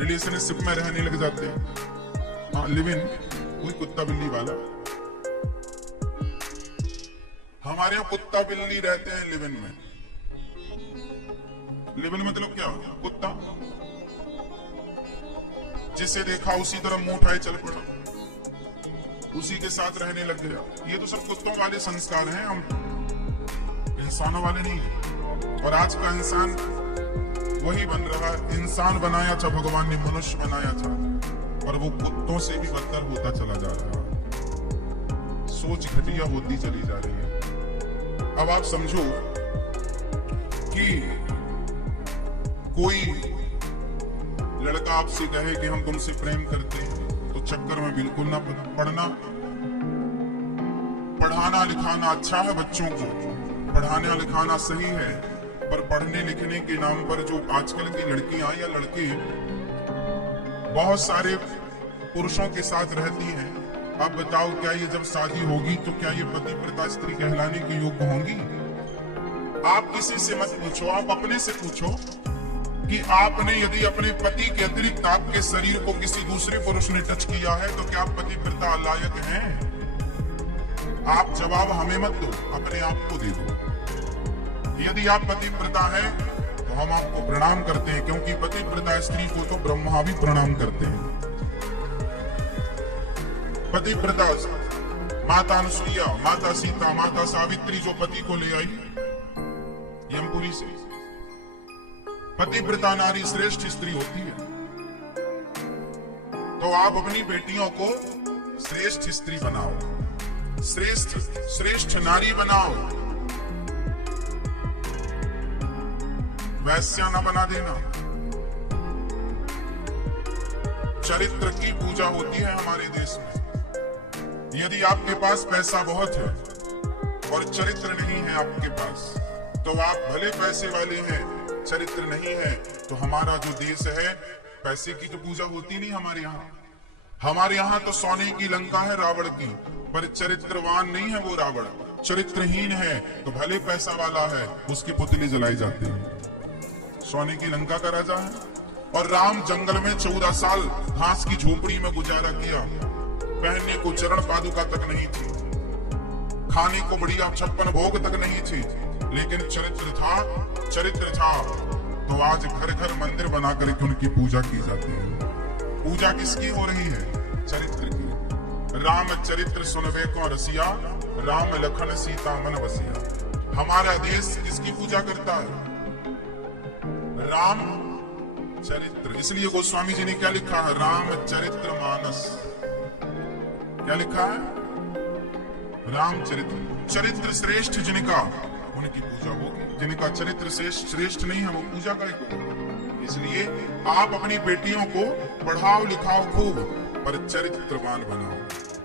रिलेशनशिप में रहने लग जाते हैं। हाँ, लिव इन, कोई कुत्ता बिल्ली वाला। हमारे यहाँ कुत्ता बिल्ली रहते हैं लिव इन में। लिव इन मतलब क्या होता है? कुत्ता जिसे देखा उसी तरह मुंह उठाए चल पड़ा, उसी के साथ रहने लग गया। ये तो सब कुत्तों वाले संस्कार हैं, हम इंसानों वाले नहीं। और आज का इंसान वही बन रहा है। इंसान बनाया था भगवान ने, मनुष्य बनाया था, और वो कुत्तों से भी बदतर होता चला जा रहा है। सोच घटिया होती चली जा रही है। अब आप समझो कि कोई लड़का आपसे कहे कि हम तुमसे प्रेम करते हैं, तो चक्कर में बिल्कुल ना पड़ना। पढ़ाना लिखाना अच्छा है, बच्चों को पढ़ाना लिखाना सही है, पर पढ़ने लिखने के नाम पर जो आजकल की लड़कियां या लड़के बहुत सारे पुरुषों के साथ रहती हैं, आप बताओ क्या ये जब शादी होगी तो क्या ये पतिव्रता स्त्री कहलाने की योग्य होंगी? आप किसी से मत पूछो, आप अपने से पूछो कि आपने यदि अपने पति के अतिरिक्त आपके शरीर को किसी दूसरे पुरुष ने टच किया है तो क्या आप पतिव्रता लायक हैं? आप जवाब हमें मत दो, अपने आप को दे दो। यदि आप पतिव्रता हैं तो हम आपको प्रणाम करते हैं, क्योंकि पतिव्रता स्त्री को तो ब्रह्मा भी प्रणाम करते हैं। पतिव्रता माता अनुसुईया, माता सीता, माता सावित्री जो पति को ले आई यमपुरी से, पतिव्रता नारी श्रेष्ठ स्त्री होती है। तो आप अपनी बेटियों को श्रेष्ठ स्त्री बनाओ, श्रेष्ठ नारी बनाओ, वैश्या न बना देना। चरित्र की पूजा होती है हमारे देश में। यदि आपके पास पैसा बहुत है और चरित्र नहीं है आपके पास, तो आप भले पैसे वाले हैं, चरित्र नहीं है, तो हमारा जो देश है, पैसे की तो पूजा होती नहीं हमारे यहाँ। हमारे यहाँ तो सोने की लंका है रावण की, पर चरित्रवान नहीं है वो रावण, चरित्रहीन है तो भले पैसा वाला है, उसके पुतले जलाए जाते हैं। सोने की लंका का राजा है। और राम जंगल में 14 साल घास की झोपड़ी में गुजारा किया, पहनने को चरण पादुका तक नहीं थी, खाने को बढ़िया 56 भोग तक नहीं थी, लेकिन चरित्र था तो आज घर घर मंदिर बना करके उनकी पूजा की जाती है। पूजा किसकी हो रही है? चरित्र की। राम चरित्र सुनवे को रसिया, राम लखन सीता मन बसिया। हमारा देश किसकी पूजा करता है? राम चरित्र। इसलिए गोस्वामी जी ने क्या लिखा है? राम चरित्र मानस। क्या लिखा है? राम चरित्र। चरित्र श्रेष्ठ जिनका, उनकी पूजा होगी, जिनका चरित्र श्रेष्ठ नहीं है वो पूजा करेगा। इसलिए आप अपनी बेटियों को पढ़ाओ लिखाओ खूब, पर चरित्रवान बनाओ।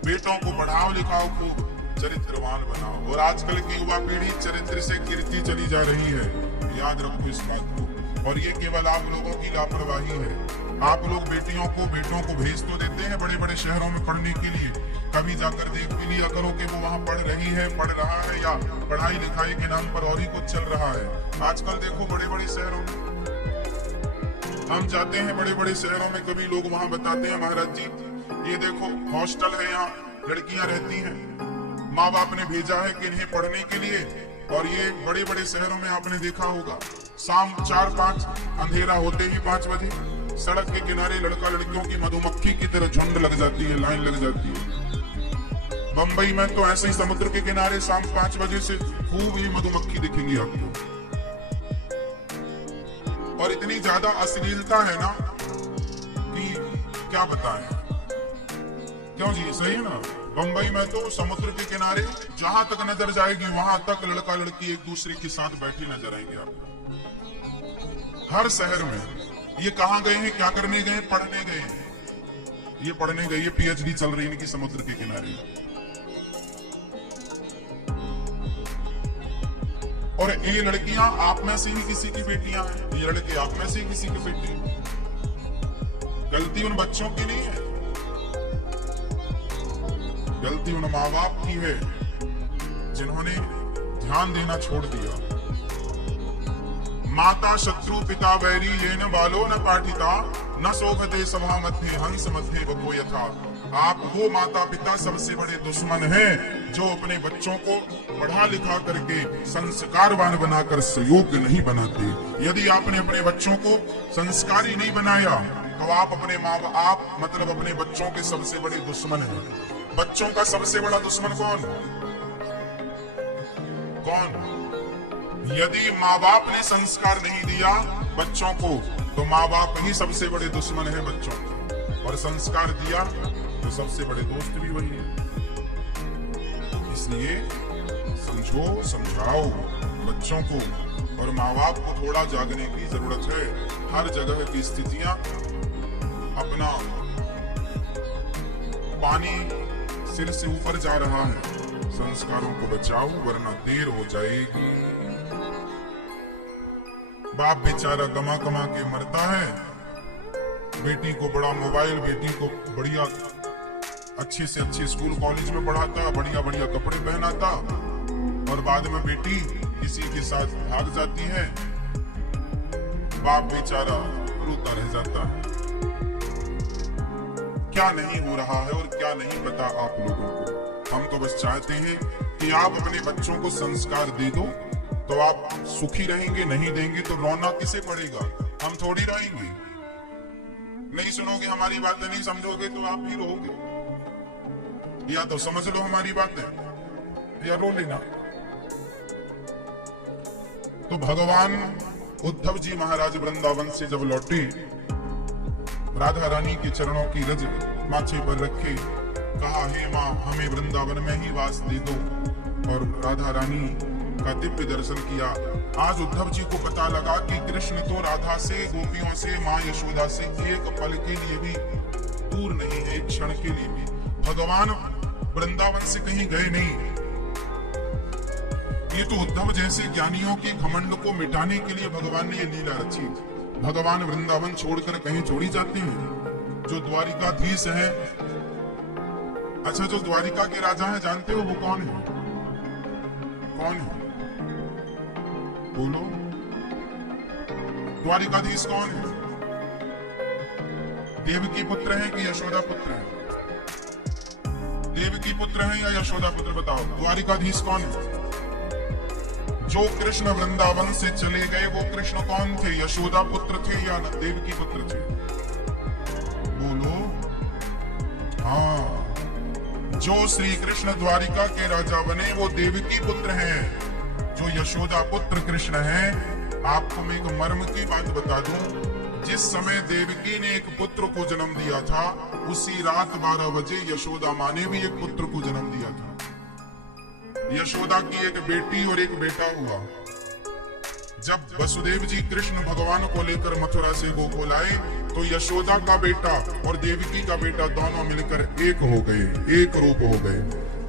बेटों को पढ़ाओ लिखाओ खूब, चरित्रवान बनाओ। और आजकल की युवा पीढ़ी चरित्र से गिरती चली जा रही है, याद रखो इस बात को। और ये केवल आप लोगों की लापरवाही है। आप लोग बेटियों को, बेटों को भेज तो देते हैं बड़े बड़े शहरों में पढ़ने के लिए, कभी जाकर देख भी लिया करो कि वो वहाँ पढ़ रही है, पढ़ रहा है, या पढ़ाई लिखाई के नाम पर और ही कुछ चल रहा है। आजकल देखो बड़े बड़े शहरों में हम जाते हैं, बड़े बड़े शहरों में कभी लोग वहाँ बताते हैं, महाराज जी ये देखो हॉस्टल है, यहाँ लड़कियां रहती हैं, माँ बाप ने भेजा है कि इन्हें पढ़ने के लिए। और ये बड़े बड़े शहरों में आपने देखा होगा, शाम 4-5 अंधेरा होते ही 5 बजे सड़क के किनारे लड़का लड़कियों की मधुमक्खी की तरह झुंड लग जाती है, लाइन लग जाती है। बंबई में तो ऐसे ही समुद्र के किनारे शाम 5 बजे से खूब ही मधुमक्खी दिखेंगी आपको। और इतनी ज्यादा अश्लीलता है ना कि क्या बताएं। क्यों जी, सही है ना? बंबई में तो समुद्र के किनारे जहां तक नजर जाएगी वहां तक लड़का लड़की एक दूसरे के साथ बैठे नजर आएंगे आपको। हर शहर में। ये कहां गए हैं, क्या करने गए? पढ़ने गए हैं। ये पढ़ने गए, ये पीएचडी चल रही है इनकी समुद्र के किनारे। और ये लड़कियां आप में से ही किसी की बेटियां हैं, ये लड़के आप में से ही किसी के बेटे हैं। गलती उन बच्चों की नहीं है, गलती उन माँ बाप की है जिन्होंने ध्यान देना छोड़ दिया। माता शत्रु पिता वैरी ये न बालो न पाठिता न शोभते सभा मध्य हंस मध्य बको यथा। आप वो माता पिता सबसे बड़े दुश्मन हैं जो अपने बच्चों को पढ़ा लिखा करके संस्कारवान बनाकर योग्य नहीं बनाते। यदि आपने अपने बच्चों को संस्कारी नहीं बनाया तो आप अपने माँ बाप मतलब अपने बच्चों के सबसे बड़े दुश्मन हैं। बच्चों का सबसे बड़ा दुश्मन कौन? यदि माँ बाप ने संस्कार नहीं दिया बच्चों को तो माँ बाप ही सबसे बड़े दुश्मन है बच्चों के, और संस्कार दिया तो सबसे बड़े दोस्त भी वही है। इसलिए समझो समझाओ बच्चों को, और माँ बाप को थोड़ा जागने की जरूरत है। हर जगह की स्थितियां अपना पानी सिर से ऊपर जा रहा है। संस्कारों को बचाओ वरना देर हो जाएगी। बाप बेचारा कमा कमा के मरता है, बेटी को बड़ा मोबाइल, बेटी को बढ़िया अच्छे से अच्छे स्कूल कॉलेज में पढ़ाता, बढ़िया बढ़िया कपड़े पहनाता, और बाद में बेटी किसी के साथ भाग जाती है। बाप बेचारा रोता रह जाता है। क्या नहीं हो रहा है और क्या नहीं पता आप लोगों को। हम तो बस चाहते हैं कि आप अपने बच्चों को संस्कार दे दो तो आप सुखी रहेंगे, नहीं देंगे तो रोना किसे पड़ेगा? हम थोड़ी रहेंगे। नहीं सुनोगे हमारी बातें, नहीं समझोगे तो आप ही रहोगे। या तो समझ लो हमारी बातें या रो लेना। तो भगवान उद्धव जी महाराज वृंदावन से जब लौटे, राधा रानी के चरणों की रज माथे पर रखे, कहा हे माँ हमें वृंदावन में ही वास दे दो, और राधा रानी का दिव्य दर्शन किया। आज उद्धव जी को पता लगा कि कृष्ण तो राधा से, गोपियों से, माँ यशोदा से एक पल के लिए भी दूर नहीं है, एक क्षण के लिए भी। भगवान वृंदावन से कहीं गए नहीं। ये तो उद्धव जैसे ज्ञानियों के घमंड को मिटाने के लिए भगवान ने ये लीला रची। भगवान वृंदावन छोड़कर कहीं छोड़ी जाते हैं। जो द्वारिकाधीश है, अच्छा जो द्वारिका के राजा हैं जानते हो वो कौन है? कौन है बोलो? द्वारिकाधीश कौन है? देवकी पुत्र है कि यशोदा पुत्र है? देवकी पुत्र है या यशोदा पुत्र? बताओ द्वारिकाधीश कौन है? जो कृष्ण वृंदावन से चले गए वो कृष्ण कौन थे? यशोदा पुत्र थे या देवकी पुत्र थे? बोलो। हाँ, जो श्री कृष्ण द्वारिका के राजा बने वो देवकी पुत्र हैं। जो यशोदा पुत्र कृष्ण हैं। आपको मैं एक मर्म की बात बता दूं, जिस समय देवकी ने एक पुत्र को जन्म दिया था उसी रात 12 बजे यशोदा माँ ने भी एक पुत्र को जन्म दिया था। यशोदा की एक बेटी और एक बेटा हुआ। जब वसुदेव जी कृष्ण भगवान को लेकर मथुरा से गोकुल आए तो यशोदा का बेटा और देवकी का बेटा दोनों मिलकर एक हो गए, एक रूप हो गए।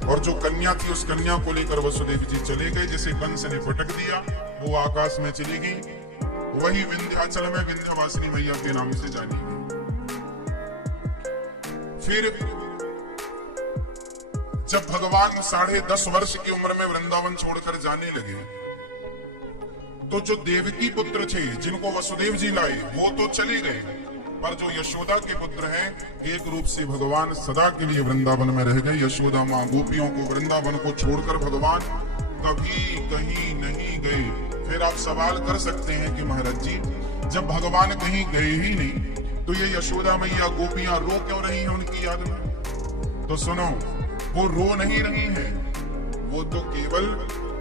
और जो कन्या थी उस कन्या को लेकर वसुदेव जी चले गए। जैसे कंस ने पटक दिया वो आकाश में चली गई, वही विंध्याचल में विंध्यवासिनी मैया के नाम से जानी गई। फिर जब भगवान 10.5 वर्ष की उम्र में वृंदावन छोड़कर जाने लगे तो जो देवकी पुत्र थे जिनको वसुदेव जी लाए वो तो चले गए, पर जो यशोदा के पुत्र हैं एक रूप से भगवान सदा के लिए वृंदावन में रह गए। यशोदा माँ गोपियों को वृंदावन को छोड़कर भगवान कभी कहीं नहीं गए। फिर आप सवाल कर सकते हैं कि महाराज जी जब भगवान कहीं गए ही नहीं तो ये यशोदा मैया गोपियां रो क्यों रही हैं उनकी याद में? तो सुनो, वो रो नहीं रही हैं, वो तो केवल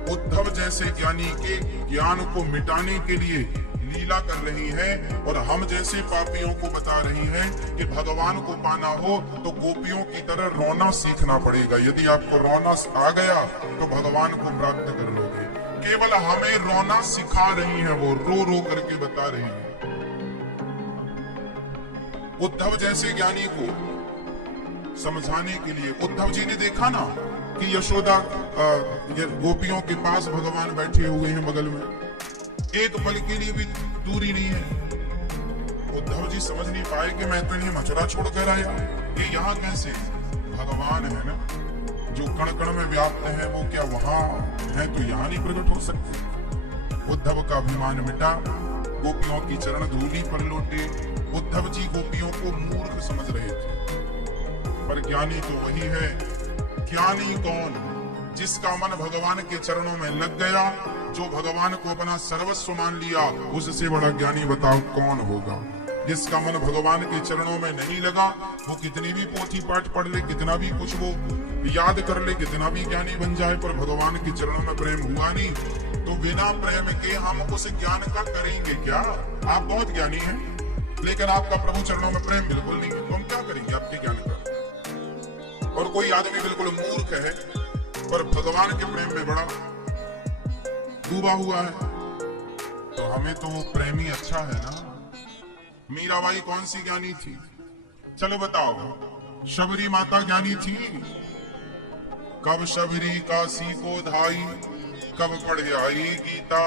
उद्धव जैसे ज्ञानी के ज्ञान को मिटाने के लिए लीला कर रही है और हम जैसे पापियों को बता रही हैं कि भगवान को पाना हो तो गोपियों की तरह रोना सीखना पड़ेगा। यदि आपको रोना आ गया तो भगवान को प्राप्त कर लोगे। केवल हमें रोना सिखा रही है, वो रो रो करके बता रही है। उद्धव जैसे ज्ञानी को समझाने के लिए उद्धव जी ने देखा ना कि यशोदा गोपियों के पास भगवान बैठे हुए हैं बगल में, एक पल के लिए भी दूरी नहीं है। उद्धव जी समझ नहीं पाए कि मैं तो इन्हें मथुरा छोड़ कर आया, ये यहाँ कैसे? भगवान है ना, जो कण कण में व्याप्त है, वो क्या वहां है तो यहाँ नहीं प्रकट हो सकते? उद्धव का अभिमान मिटा, गोपियों की चरण धूलि पर लौटे। उद्धव जी गोपियों को मूर्ख समझ रहे थे, पर ज्ञानी तो वही है। ज्ञानी कौन? जिसका मन भगवान के चरणों में लग गया, जो भगवान को अपना सर्वस्व मान लिया, उससे बड़ा ज्ञानी बताओ कौन होगा? जिसका मन भगवान के चरणों में नहीं लगा, वो कितनी भी पोथी पाठ पढ़ ले, कितना भी कुछ वो याद कर ले, कितना भी ज्ञानी बन जाए, पर भगवान के चरणों में प्रेम हुआ नहीं, तो बिना प्रेम के हम उस ज्ञान का करेंगे क्या? आप बहुत ज्ञानी हैं, लेकिन आपका प्रभु चरणों में प्रेम बिल्कुल नहीं है, तो हम क्या करेंगे आपके ज्ञान का? और कोई आदमी बिल्कुल मूर्ख है, पर भगवान के प्रेम में बड़ा डूबा हुआ है, तो हमें तो वो प्रेमी अच्छा है ना। मीराबाई कौन सी ज्ञानी थी? चलो बताओ। शबरी माता ज्ञानी थी? कब शबरी काशी को धाई, कब पढ़े आई गीता,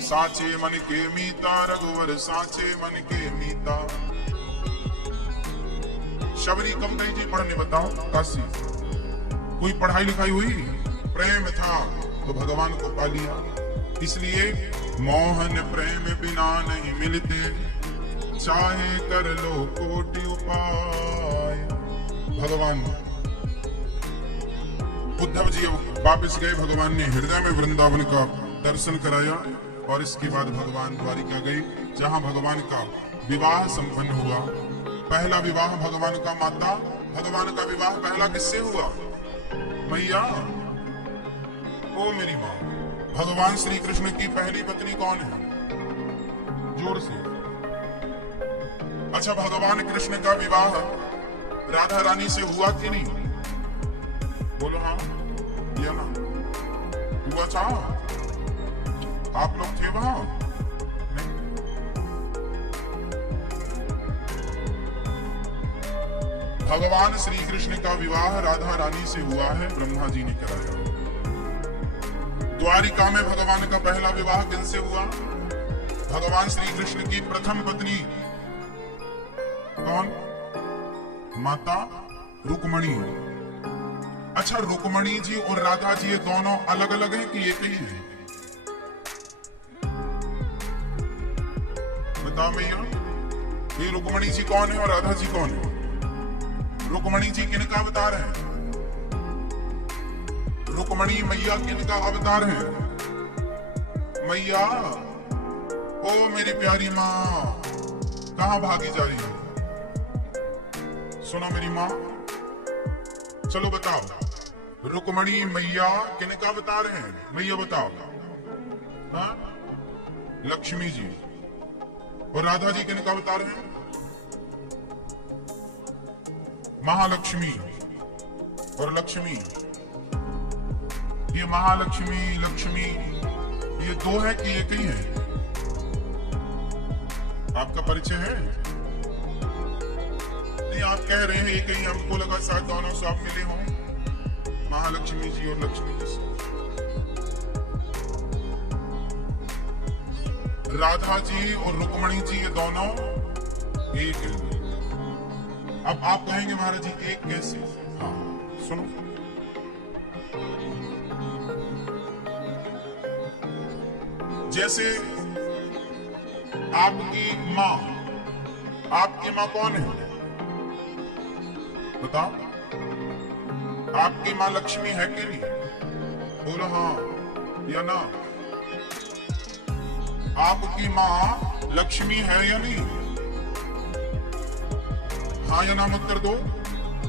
साचे मन के मीता, रघुवर साचे मन के मीता। शबरी कब गई थी पढ़ने बताओ काशी? कोई पढ़ाई लिखाई हुई? प्रेम था तो भगवान को पा लिया। इसलिए मोहन प्रेम बिना नहीं मिलते, चाहे कर लो कोटि उपाय। भगवान उद्धव जी वापस गए, भगवान ने हृदय में वृंदावन का दर्शन कराया, और इसके बाद भगवान द्वारिका गए, जहां भगवान का विवाह संपन्न हुआ। पहला विवाह भगवान का माता, भगवान का विवाह पहला किससे हुआ? मैया, ओ मेरी माँ। भगवान श्री कृष्ण की पहली पत्नी कौन है? जोर से। अच्छा, भगवान कृष्ण का विवाह राधा रानी से हुआ कि नहीं? बोलो हाँ या ना? हुआ था? आप लोग थे वहां? नहीं। भगवान श्री कृष्ण का विवाह राधा रानी से हुआ है, ब्रह्मा जी ने कराया। द्वारिका में भगवान का पहला विवाह किनसे हुआ? भगवान श्री कृष्ण की प्रथम पत्नी कौन? माता रुक्मणी। अच्छा, रुक्मणी जी और राधा जी ये दोनों अलग अलग हैं कि एक ही हैं? बताओ भैया, ये रुक्मणी जी कौन है और राधा जी कौन है? रुक्मणी जी किनका अवतार है? रुक्मणी मैया किनका अवतार है? मैया, ओ मेरी प्यारी माँ, कहाँ भागी जा रही है? सुनो मेरी माँ, चलो बताओ, रुक्मणी मैया किनका अवतार है? मैया बताओ। हाँ? लक्ष्मी जी। और राधा जी किनका अवतार है? महालक्ष्मी और लक्ष्मी। ये महालक्ष्मी लक्ष्मी ये दो है कि एक ही है? आपका परिचय है? नहीं, आप कह रहे हैं एक ही, हमको लगा शायद दोनों से आप मिले हों, महालक्ष्मी जी और लक्ष्मी जी से। राधा जी और रुक्मणी जी ये दोनों एक है। अब आप कहेंगे महाराज जी एक कैसे? हाँ सुनो, जैसे आपकी माँ कौन है? बताओ, आपकी माँ लक्ष्मी है कि नहीं? बोलो हाँ या ना। आपकी माँ लक्ष्मी है या नहीं? हाँ या ना उत्तर दो।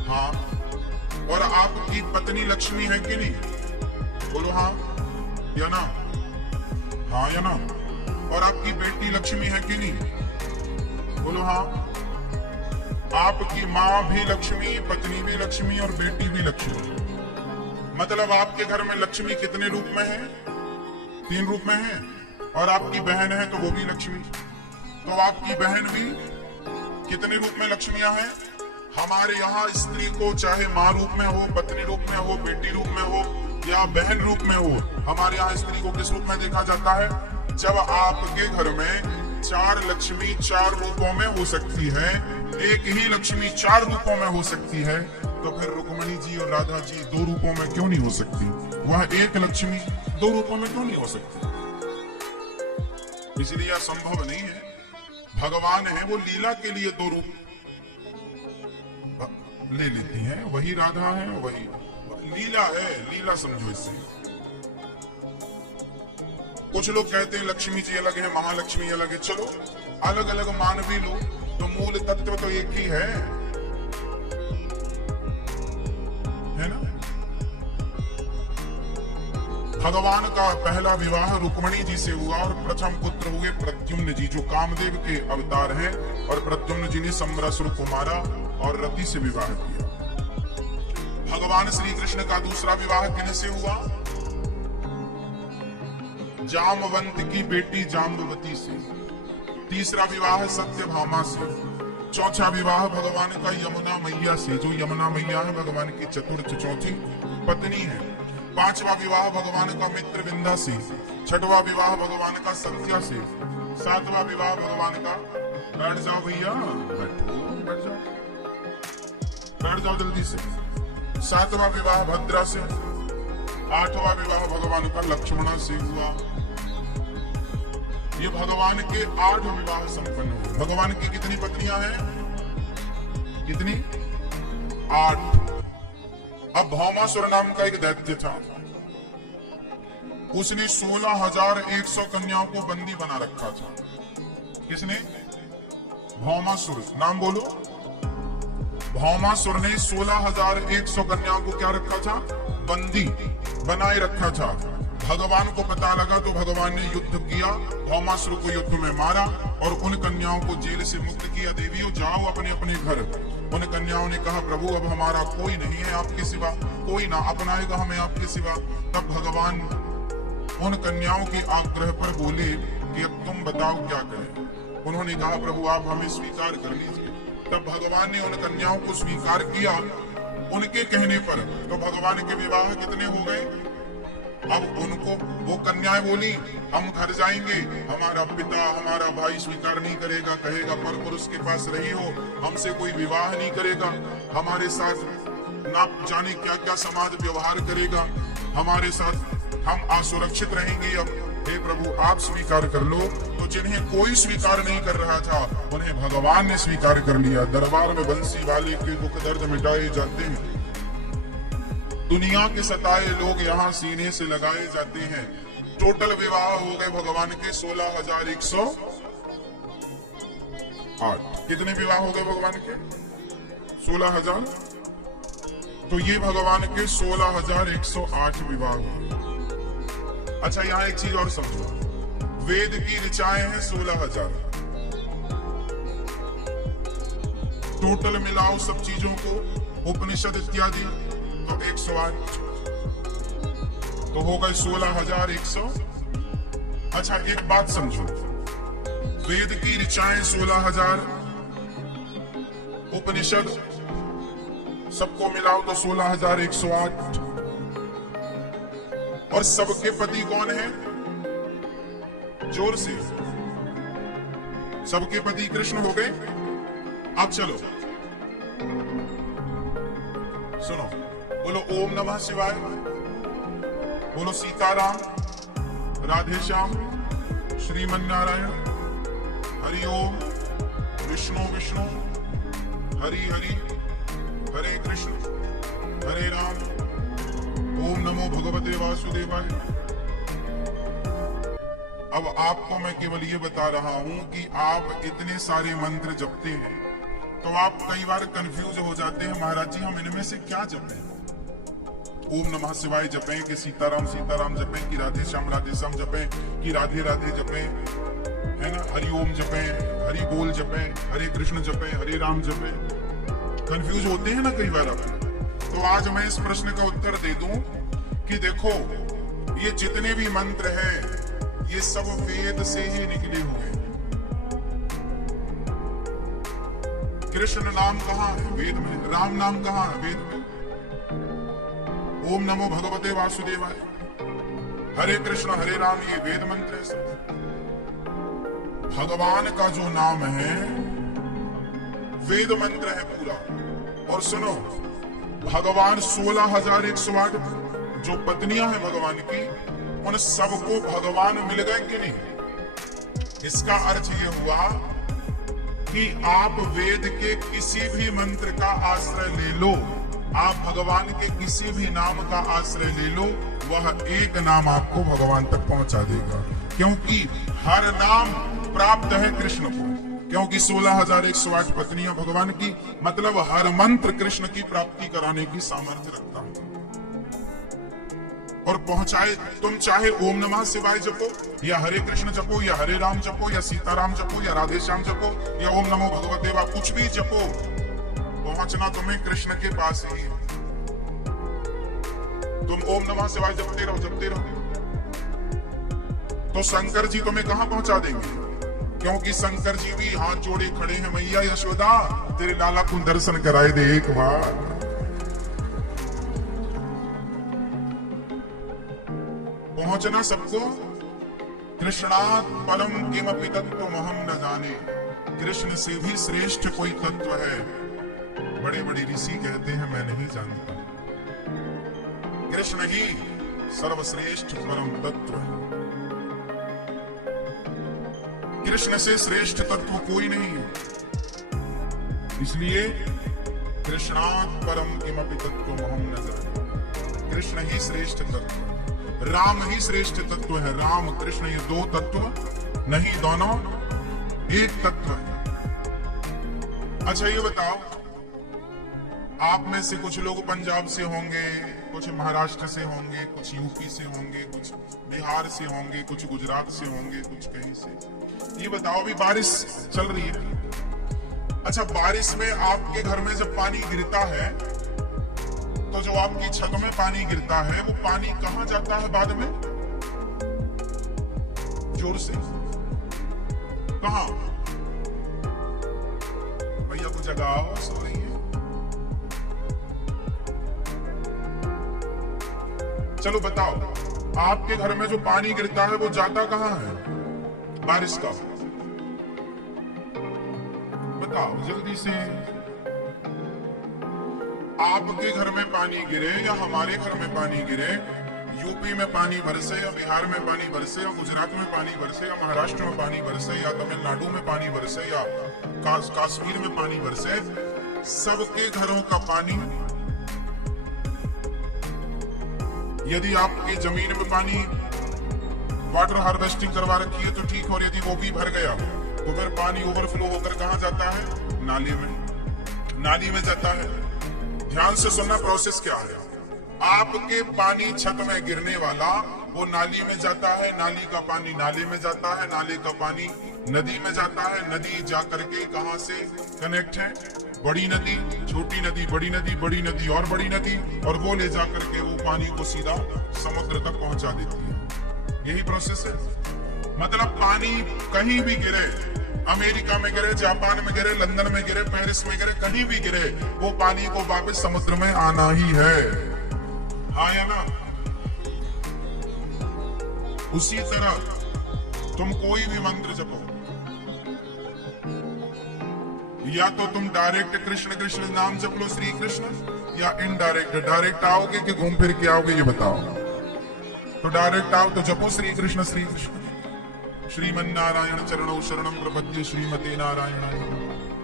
हाँ। और आपकी पत्नी लक्ष्मी है कि नहीं? बोलो हाँ या ना। हाँ या ना। और आपकी बेटी लक्ष्मी है कि नहीं? बोलो हाँ। आपकी माँ भी लक्ष्मी, पत्नी भी लक्ष्मी और बेटी भी लक्ष्मी। मतलब आपके घर में लक्ष्मी कितने रूप में है? 3 रूप में है। और आपकी बहन है तो वो भी लक्ष्मी। तो आपकी बहन भी कितने रूप में लक्ष्मियां हैं? हमारे यहाँ स्त्री को चाहे माँ रूप में हो, पत्नी रूप में हो, बेटी रूप में हो या बहन रूप में हो, हमारे यहाँ स्त्री को किस रूप में देखा जाता है? जब आपके घर में 4 लक्ष्मी 4 रूपों में हो सकती है, एक ही लक्ष्मी 4 रूपों में हो सकती है, तो फिर रुक्मणी जी और राधा जी 2 रूपों में क्यों नहीं हो सकती? वह एक लक्ष्मी 2 रूपों में क्यों नहीं हो सकती? इसलिए यह संभव नहीं है। भगवान है वो लीला के लिए 2 रूप ले लेती हैं, वही राधा है, वही लीला है, लीला समझो इससे। कुछ लोग कहते हैं लक्ष्मी जी अलग है, महालक्ष्मी अलग है। चलो अलग अलग मान भी लो, तो मूल तत्व तो एक ही है ना? भगवान का पहला विवाह रुक्मणी जी से हुआ और प्रथम पुत्र हुए प्रद्युम्न जी, जो कामदेव के अवतार हैं। और प्रद्युम्न जी ने समरसुर को मारा और रति से विवाह किया। भगवान श्री कृष्ण का दूसरा विवाह किनसे हुआ? जामवंत की बेटी जाम्बवती से। तीसरा विवाह सत्यभामा से। चौथा विवाह भगवान का यमुना मैया से, जो यमुना मैया है भगवान की चौथी पत्नी है। 5वां विवाह भगवान का मित्र विंध्या से। 6वां विवाह भगवान का सत्या से। 7वां विवाह भगवान का, बैठ जाओ भैया, बैठ जाओ, बैठ जाओ जल्दी से। 7वां विवाह भद्रा से। 8वां विवाह भगवान का लक्ष्मणा से हुआ। ये भगवान के 8 विवाह संपन्न हुए। भगवान की कितनी पत्नियां हैं? कितनी? 8। अब भौमासुर नाम का एक दैत्य था, उसने 16,100 कन्याओं को बंदी बना रखा था। किसने? भौमासुर। नाम बोलो। भौमासुर ने 16,100 कन्याओं को क्या रखा था? बंदी बनाए रखा था। भगवान को पता लगा तो भगवान ने युद्ध किया, भौमासुर को युद्ध में मारा और उन कन्याओं को जेल से मुक्त किया। देवियों जाओ अपने अपने घर। उन कन्याओं ने कहा प्रभु अब हमारा कोई नहीं है आपके सिवा, कोई ना अपनाएगा हमें आपके सिवा। तब भगवान उन कन्याओं के आग्रह पर बोले कि अब तुम बताओ क्या करें। उन्होंने कहा प्रभु आप हमें स्वीकार कर लीजिए। तब भगवान ने उन कन्याओं को स्वीकार किया उनके कहने पर। तो भगवान के विवाह कितने हो गए? अब उनको वो कन्याएं बोली हम घर जाएंगे, हमारा पिता हमारा भाई स्वीकार नहीं करेगा, कहेगा पर पुरुष के पास रही हो, हमसे कोई विवाह नहीं करेगा, हमारे साथ ना जाने क्या क्या समाज व्यवहार करेगा, हमारे साथ हम असुरक्षित रहेंगे। अब हे प्रभु आप स्वीकार कर लो। तो जिन्हें कोई स्वीकार नहीं कर रहा था उन्हें भगवान ने स्वीकार कर लिया। दरबार में बंसी वाले के दुख दर्द मिटाए जाते हैं, दुनिया के सताए लोग यहाँ सीने से लगाए जाते हैं। टोटल विवाह हो गए भगवान के 16,108। कितने विवाह हो गए भगवान के? 16,000। तो ये भगवान के 16,108 विवाह हुए। अच्छा यहाँ एक चीज और समझो, वेद की ऋचाएं हैं 16,000। टोटल मिलाओ सब चीजों को, उपनिषद इत्यादि, तो 108। तो हो गए 16,100। अच्छा एक बात समझो, वेद की ऋचाएं 16,000, उपनिषद सबको मिलाओ तो 16,108। और सबके पति कौन है? जोर से, सबके पति कृष्ण हो गए। अब चलो सुनो, बोलो ओम नमः शिवाय, बोलो सीताराम, राधे श्याम, श्रीमन नारायण, हरि ओम, विष्णु विष्णु, हरि हरि, हरे कृष्ण हरे राम, ओम नमो भगवते वासुदेवाय। अब आपको मैं केवल ये बता रहा हूं कि आप इतने सारे मंत्र जपते हैं तो आप कई बार कंफ्यूज हो जाते हैं, महाराज जी हम इनमें से क्या जपें? ओम नमः शिवाय जपें कि सीताराम सीताराम जपें कि राधे श्याम जपें कि राधे राधे जपें, है ना? हरि ओम जपें, हरि बोल जपें, हरे कृष्ण जपें, हरे राम जपें। कंफ्यूज होते हैं ना कई बार आप। तो आज मैं इस प्रश्न का उत्तर दे दूं कि देखो ये जितने भी मंत्र हैं ये सब वेद से ही निकले हुए। कृष्ण नाम कहाँ है? वेद में। राम नाम कहाँ है? वेद में। ओम नमो भगवते वासुदेवाय, हरे कृष्ण हरे राम, ये वेद मंत्र है सब। भगवान का जो नाम है वेद मंत्र है पूरा। और सुनो, भगवान 16,108 जो पत्नियां हैं भगवान की, उन सबको भगवान मिल गए कि नहीं? इसका अर्थ ये हुआ कि आप वेद के किसी भी मंत्र का आश्रय ले लो, आप भगवान के किसी भी नाम का आश्रय ले लो, वह एक नाम आपको भगवान तक पहुंचा देगा। क्योंकि हर नाम प्राप्त है कृष्ण को, क्योंकि 16,108 पत्नियां भगवान की, मतलब हर मंत्र कृष्ण की प्राप्ति कराने की सामर्थ्य रखता है। और पहुंचाए, तुम चाहे ओम नमः शिवाय जपो, या हरे कृष्ण जपो, या हरे राम जपो, या सीताराम जपो, या राधे श्याम जपो, या ओम नमो भगवते वा, कुछ भी जपो, पहुंचना तुम्हें कृष्ण के पास ही है। तुम ओम नमः शिवाय जपते रहो, जपते रहो, तो शंकर जी तुम्हें कहां पहुंचा देंगे? क्योंकि शंकर जी भी हाथ जोड़े खड़े हैं, मैया यशोदा तेरे लाला को दर्शन कराए दे एक बार। पहुंचना सबको। कृष्णात् परम किमपि तत्त्वमहं न जाने, कृष्ण से भी श्रेष्ठ कोई तत्व है, बड़े बड़े ऋषि कहते हैं मैं नहीं जानता। कृष्ण ही सर्वश्रेष्ठ परम तत्व है। कृष्ण से श्रेष्ठ तत्व कोई नहीं है। इसलिए कृष्णात् परम किमपि तत्त्वमहं न जाने, कृष्ण ही श्रेष्ठ तत्व, राम ही श्रेष्ठ तत्व है। राम कृष्ण ये दो तत्व नहीं, दोनों एक तत्व है। अच्छा ये बताओ, आप में से कुछ लोग पंजाब से होंगे, कुछ महाराष्ट्र से होंगे, कुछ यूपी से होंगे, कुछ बिहार से होंगे, कुछ गुजरात से होंगे, कुछ कहीं से। ये बताओ, अभी बारिश चल रही है। अच्छा, बारिश में आपके घर में जब पानी गिरता है, तो जो आपकी छत में पानी गिरता है, वो पानी कहां जाता है बाद में? जोर से कहां? भैया को जगाओ, सो रही है। चलो बताओ, आपके घर में जो पानी गिरता है वो जाता कहां है बारिश का? बताओ जल्दी से। आपके घर में पानी गिरे या हमारे घर में पानी गिरे, यूपी में पानी बरसे या बिहार में पानी बरसे या गुजरात में पानी बरसे या महाराष्ट्र में पानी बरसे या तमिलनाडु में पानी बरसे या कश्मीर में पानी बरसे, सबके घरों का पानी, यदि आपकी जमीन में पानी वाटर हार्वेस्टिंग करवा रखी है तो ठीक, और यदि वो भी भर गया तो फिर पानी ओवरफ्लो होकर कहां जाता है? नाली में। नाली में जाता है। ध्यान से सुनना, प्रोसेस क्या है। आपके पानी छत में गिरने वाला वो नाली में जाता है, नाली का पानी नाले में जाता है, नाले का पानी नदी में जाता है, नदी जा करके कहां से कनेक्ट है? बड़ी नदी, छोटी नदी, बड़ी नदी, बड़ी नदी और बड़ी नदी, और वो ले जा करके वो पानी को सीधा समुद्र तक पहुंचा देती है। यही प्रोसेस है। मतलब पानी कहीं भी गिरे, अमेरिका में गिरे, जापान में गिरे, लंदन में गिरे, पेरिस में गिरे, कहीं भी गिरे, वो पानी को वापस समुद्र में आना ही है। हाँ या ना? उसी तरह तुम कोई भी मंत्र जपो, या तो तुम डायरेक्ट कृष्ण कृष्ण नाम जप लो, श्री कृष्ण, या इनडायरेक्ट। डायरेक्ट आओगे कि घूम फिर के आओगे, ये बताओ। तो डायरेक्ट आओ तो जपो श्री कृष्ण श्री कृष्ण। श्रीमन नारायण चरणों शरणम प्रपद्ये श्रीमते नारायण,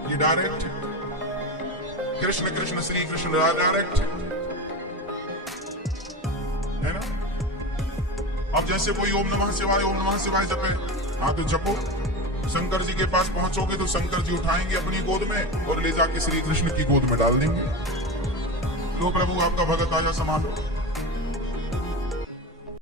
ये डायरेक्ट है। कृष्ण कृष्ण श्री कृष्ण डायरेक्ट है ना? अब जैसे कोई ओम नमः शिवाय जपे, हाँ तो जपो। शंकर जी के पास पहुंचोगे तो शंकर जी उठाएंगे अपनी गोद में और ले जाके श्री कृष्ण की गोद में डाल देंगे। लो प्रभु आपका भगत आया, समान हो।